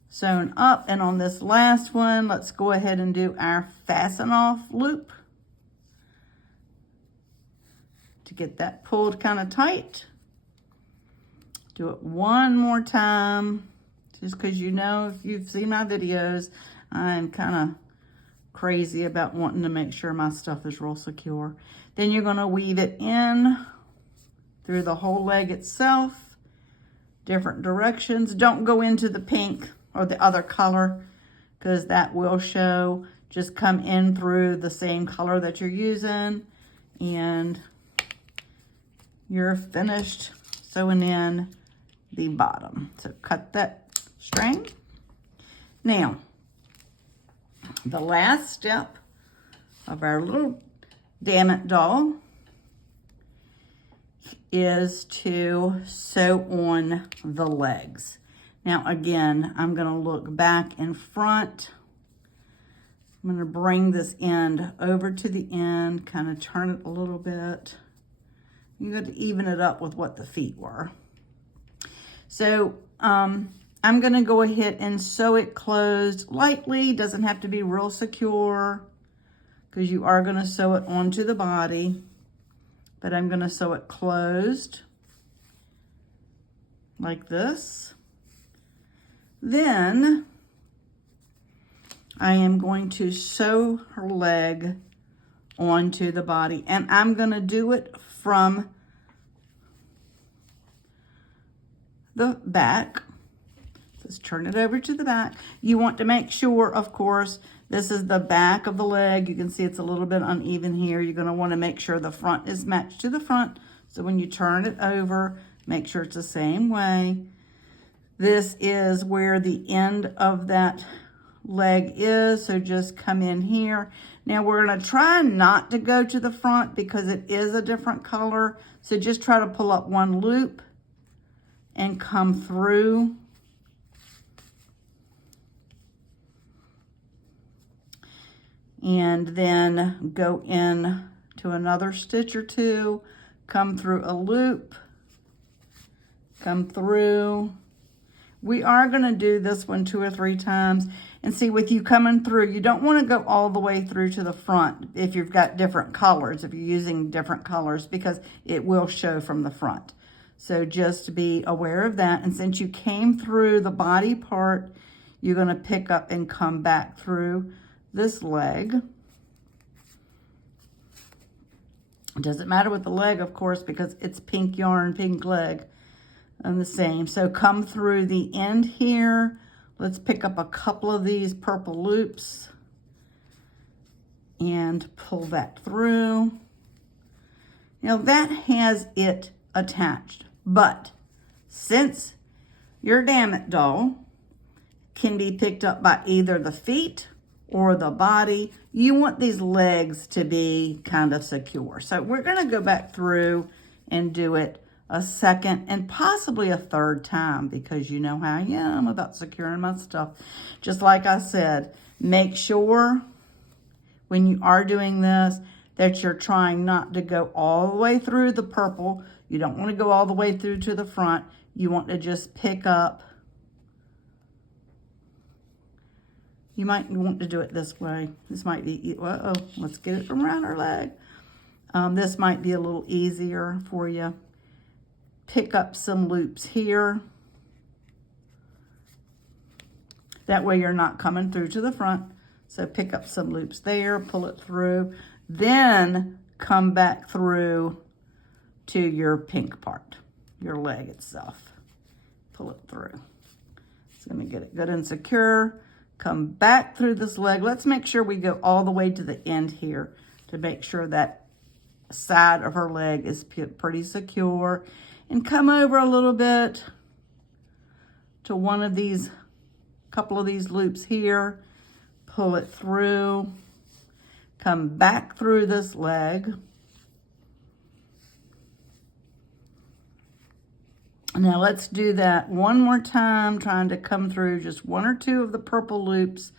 sewn up, and on this last one, let's go ahead and do our fasten off loop to get that pulled kind of tight. Do it one more time, just because you know, if you've seen my videos, I'm kind of crazy about wanting to make sure my stuff is real secure. Then you're going to weave it in through the whole leg itself, different directions. Don't go into the pink or the other color because that will show. Just come in through the same color that you're using and you're finished sewing in the bottom. So cut that string. Now, the last step of our little Dammit doll is to sew on the legs. Now again, I'm going to look back and front. I'm going to bring this end over to the end, kind of turn it a little bit. You got to even it up with what the feet were. So I'm going to go ahead and sew it closed lightly. Doesn't have to be real secure because you are going to sew it onto the body. But I'm going to sew it closed like this. Then I am going to sew her leg onto the body, and I'm going to do it from the back. Let's turn it over to the back. You want to make sure, of course, this is the back of the leg. You can see it's a little bit uneven here. You're going to want to make sure the front is matched to the front. So when you turn it over, make sure it's the same way. This is where the end of that leg is. So just come in here. Now we're going to try not to go to the front because it is a different color. So just try to pull up one loop and come through. And then go in to another stitch or two, come through a loop, come through. We are going to do this one 2 or 3 times. And see, with you coming through, you don't want to go all the way through to the front if you've got different colors, if you're using different colors, because it will show from the front. So just be aware of that. And since you came through the body part, you're going to pick up and come back through this leg. It doesn't matter with the leg, of course, because it's pink yarn, pink leg, and the same. So come through the end here. Let's pick up a couple of these purple loops and pull that through. Now that has it attached, but since your Dammit doll can be picked up by either the feet or the body, you want these legs to be kind of secure. So we're going to go back through and do it a second and possibly a third time because you know how I am about securing my stuff. Just like I said, make sure when you are doing this that you're trying not to go all the way through the purple. You don't want to go all the way through to the front. You want to just pick up. You might want to do it this way. This might be, uh-oh, let's get it from around her leg. This might be a little easier for you. Pick up some loops here. That way you're not coming through to the front. So pick up some loops there, pull it through, then come back through to your pink part, your leg itself. Pull it through. It's going to get it good and secure. Come back through this leg. Let's make sure we go all the way to the end here to make sure that side of her leg is pretty secure. And come over a little bit to one of these, couple of these loops here. Pull it through. Come back through this leg. Now let's do that one more time, trying to come through just 1 or 2 of the purple loops,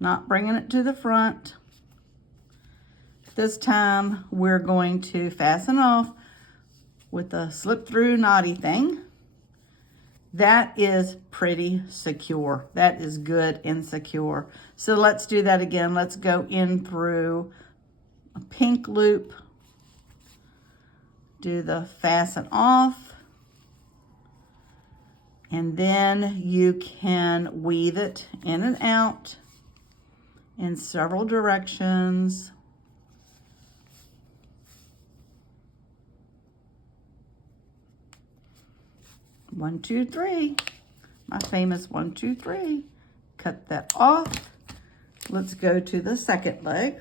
not bringing it to the front. This time we're going to fasten off with a slip through knotty thing. That is pretty secure. That is good and secure. So let's do that again. Let's go in through a pink loop, do the fasten off, and then you can weave it in and out in several directions. 1, 2, 3. My famous 1, 2, 3. Cut that off. Let's go to the second leg.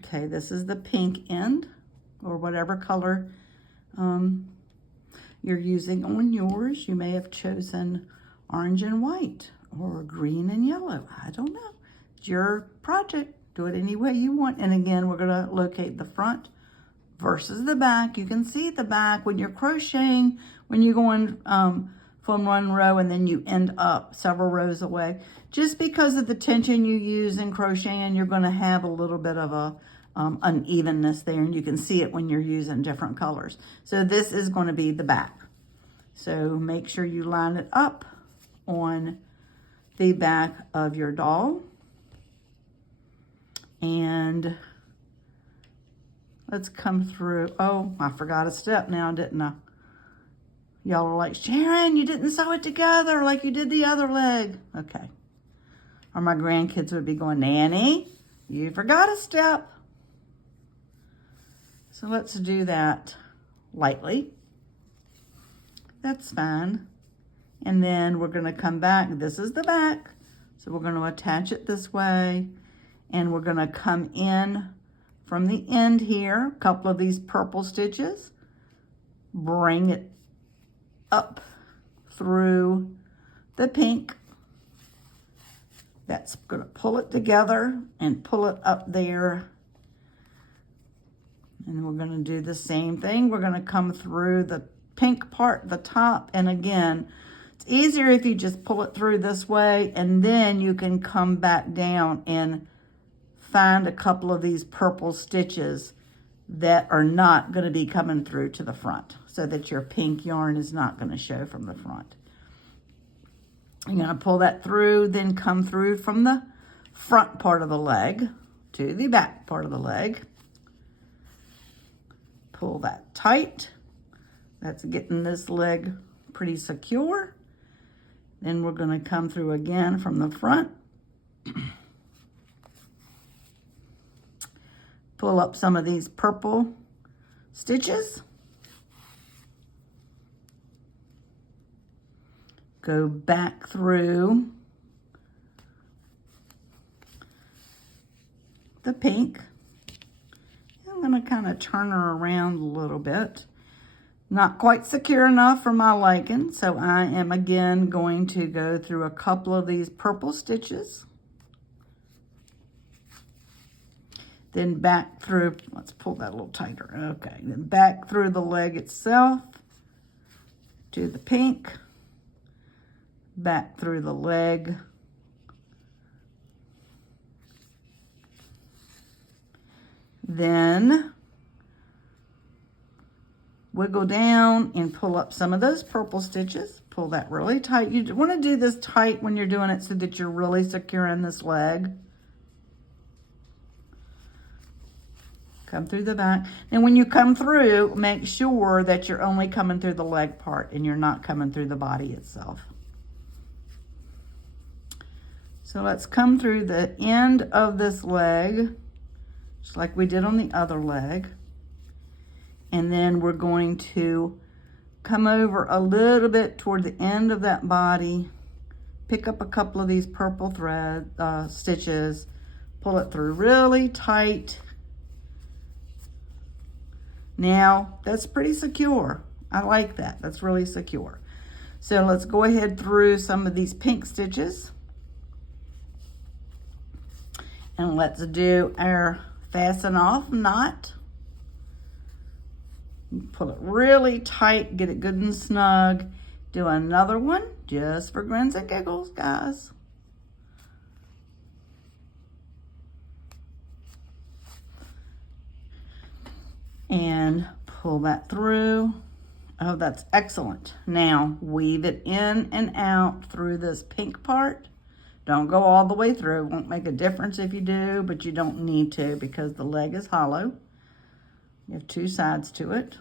Okay, this is the pink end, or whatever color you're using on yours. You may have chosen orange and white, or green and yellow. I don't know. It's your project. Do it any way you want. And again, we're going to locate the front versus the back. You can see the back when you're crocheting, when you're going from one row and then you end up several rows away. Just because of the tension you use in crocheting, you're going to have a little bit of a unevenness there, and you can see it when you're using different colors. So this is going to be the back. So make sure you line it up on the back of your doll. And let's come through. Oh, I forgot a step now, didn't I? Y'all are like, Sharon, you didn't sew it together like you did the other leg. Okay. Or my grandkids would be going, Nanny, you forgot a step. So let's do that lightly. That's fine. And then we're going to come back. This is the back. So we're going to attach it this way. And we're going to come in from the end here, a couple of these purple stitches. Bring it up through the pink. That's going to pull it together and pull it up there. And we're going to do the same thing. We're going to come through the pink part, the top. And again, it's easier if you just pull it through this way, and then you can come back down and find a couple of these purple stitches that are not going to be coming through to the front, so that your pink yarn is not going to show from the front. You're going to pull that through, then come through from the front part of the leg to the back part of the leg. Pull that tight. That's getting this leg pretty secure. Then we're going to come through again from the front. Pull up some of these purple stitches. Go back through the pink. I'm going to kind of turn her around a little bit. Not quite secure enough for my liking, so I am again going to go through a couple of these purple stitches. Then back through, let's pull that a little tighter. Okay, then back through the leg itself to the pink. Back through the leg. Then wiggle down and pull up some of those purple stitches. Pull that really tight. You want to do this tight when you're doing it so that you're really securing this leg. Come through the back. And when you come through, make sure that you're only coming through the leg part and you're not coming through the body itself. So let's come through the end of this leg, just like we did on the other leg. And then we're going to come over a little bit toward the end of that body, pick up a couple of these purple thread stitches, pull it through really tight. Now, that's pretty secure. I like that. That's really secure. So let's go ahead through some of these pink stitches. And let's do our fasten off knot. Pull it really tight, get it good and snug. Do another one just for grins and giggles, guys. And pull that through. Oh, that's excellent. Now weave it in and out through this pink part. Don't go all the way through. It won't make a difference if you do, but you don't need to because the leg is hollow. You have two sides to it.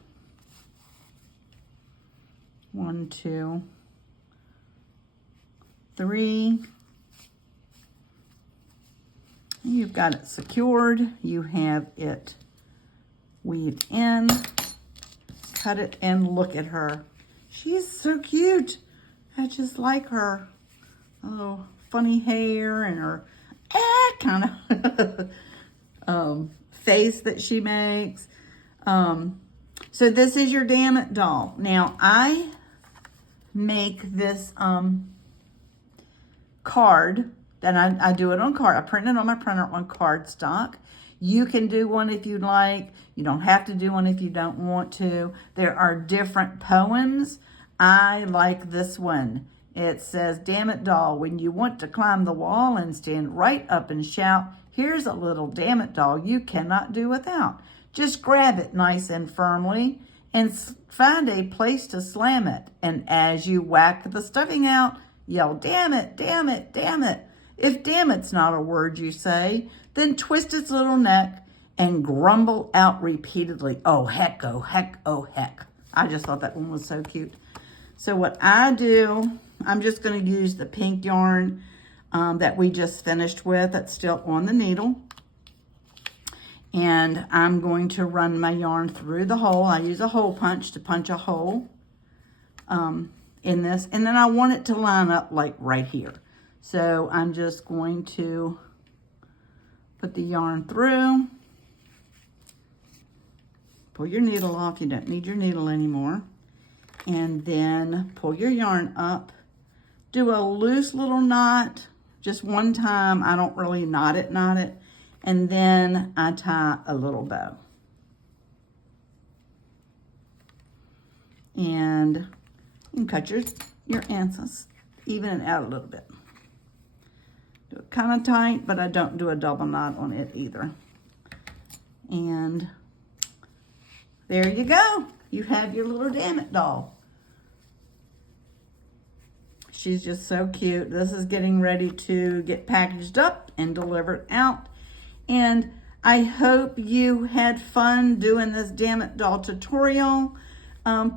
1, 2, 3. You've got it secured. You have it weave in, cut it, and look at her. She's so cute. I just like her. A little funny hair and her kind of face that she makes. So this is your Dammit doll. Now I make this card that I do it on card. I print it on my printer on cardstock. You can do one if you'd like. You don't have to do one if you don't want to. There are different poems. I like this one. It says, Dammit doll, when you want to climb the wall and stand right up and shout, here's a little Dammit doll you cannot do without. Just grab it nice and firmly and find a place to slam it. And as you whack the stuffing out, yell, damn it, damn it, damn it. If damn it's not a word you say, then twist its little neck and grumble out repeatedly, oh heck, oh heck, oh heck. I just thought that one was so cute. So what I do, I'm just going to use the pink yarn that we just finished with. That's still on the needle. And I'm going to run my yarn through the hole. I use a hole punch to punch a hole in this. And then I want it to line up like right here. So I'm just going to put the yarn through. Pull your needle off. You don't need your needle anymore. And then pull your yarn up. Do a loose little knot. Just one time. I don't really knot it. And then I tie a little bow. And you can cut your ends, even it out a little bit. Do it kind of tight, but I don't do a double knot on it either. And there you go. You have your little Dammit doll. She's just so cute. This is getting ready to get packaged up and delivered out. And I hope you had fun doing this Dammit doll tutorial.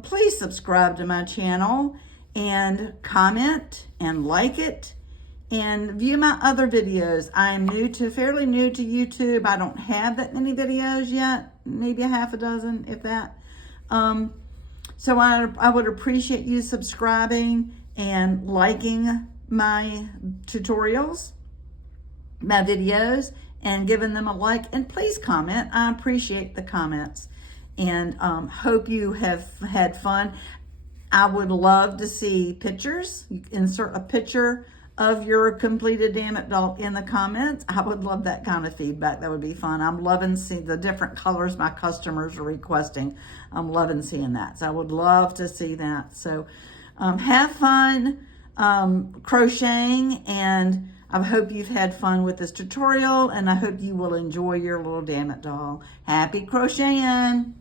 Please subscribe to my channel and comment and like it and view my other videos. I'm fairly new to YouTube. I don't have that many videos yet, maybe a half a dozen, if that. So I would appreciate you subscribing and liking my tutorials, my videos, and giving them a like. And please comment. I appreciate the comments. And hope you have had fun. I would love to see pictures. You insert a picture of your completed Dammit doll in the comments. I would love that kind of feedback. That would be fun. I'm loving seeing the different colors my customers are requesting. I'm loving seeing that. So I would love to see that. So have fun crocheting, and I hope you've had fun with this tutorial, and I hope you will enjoy your little Dammit doll. Happy crocheting!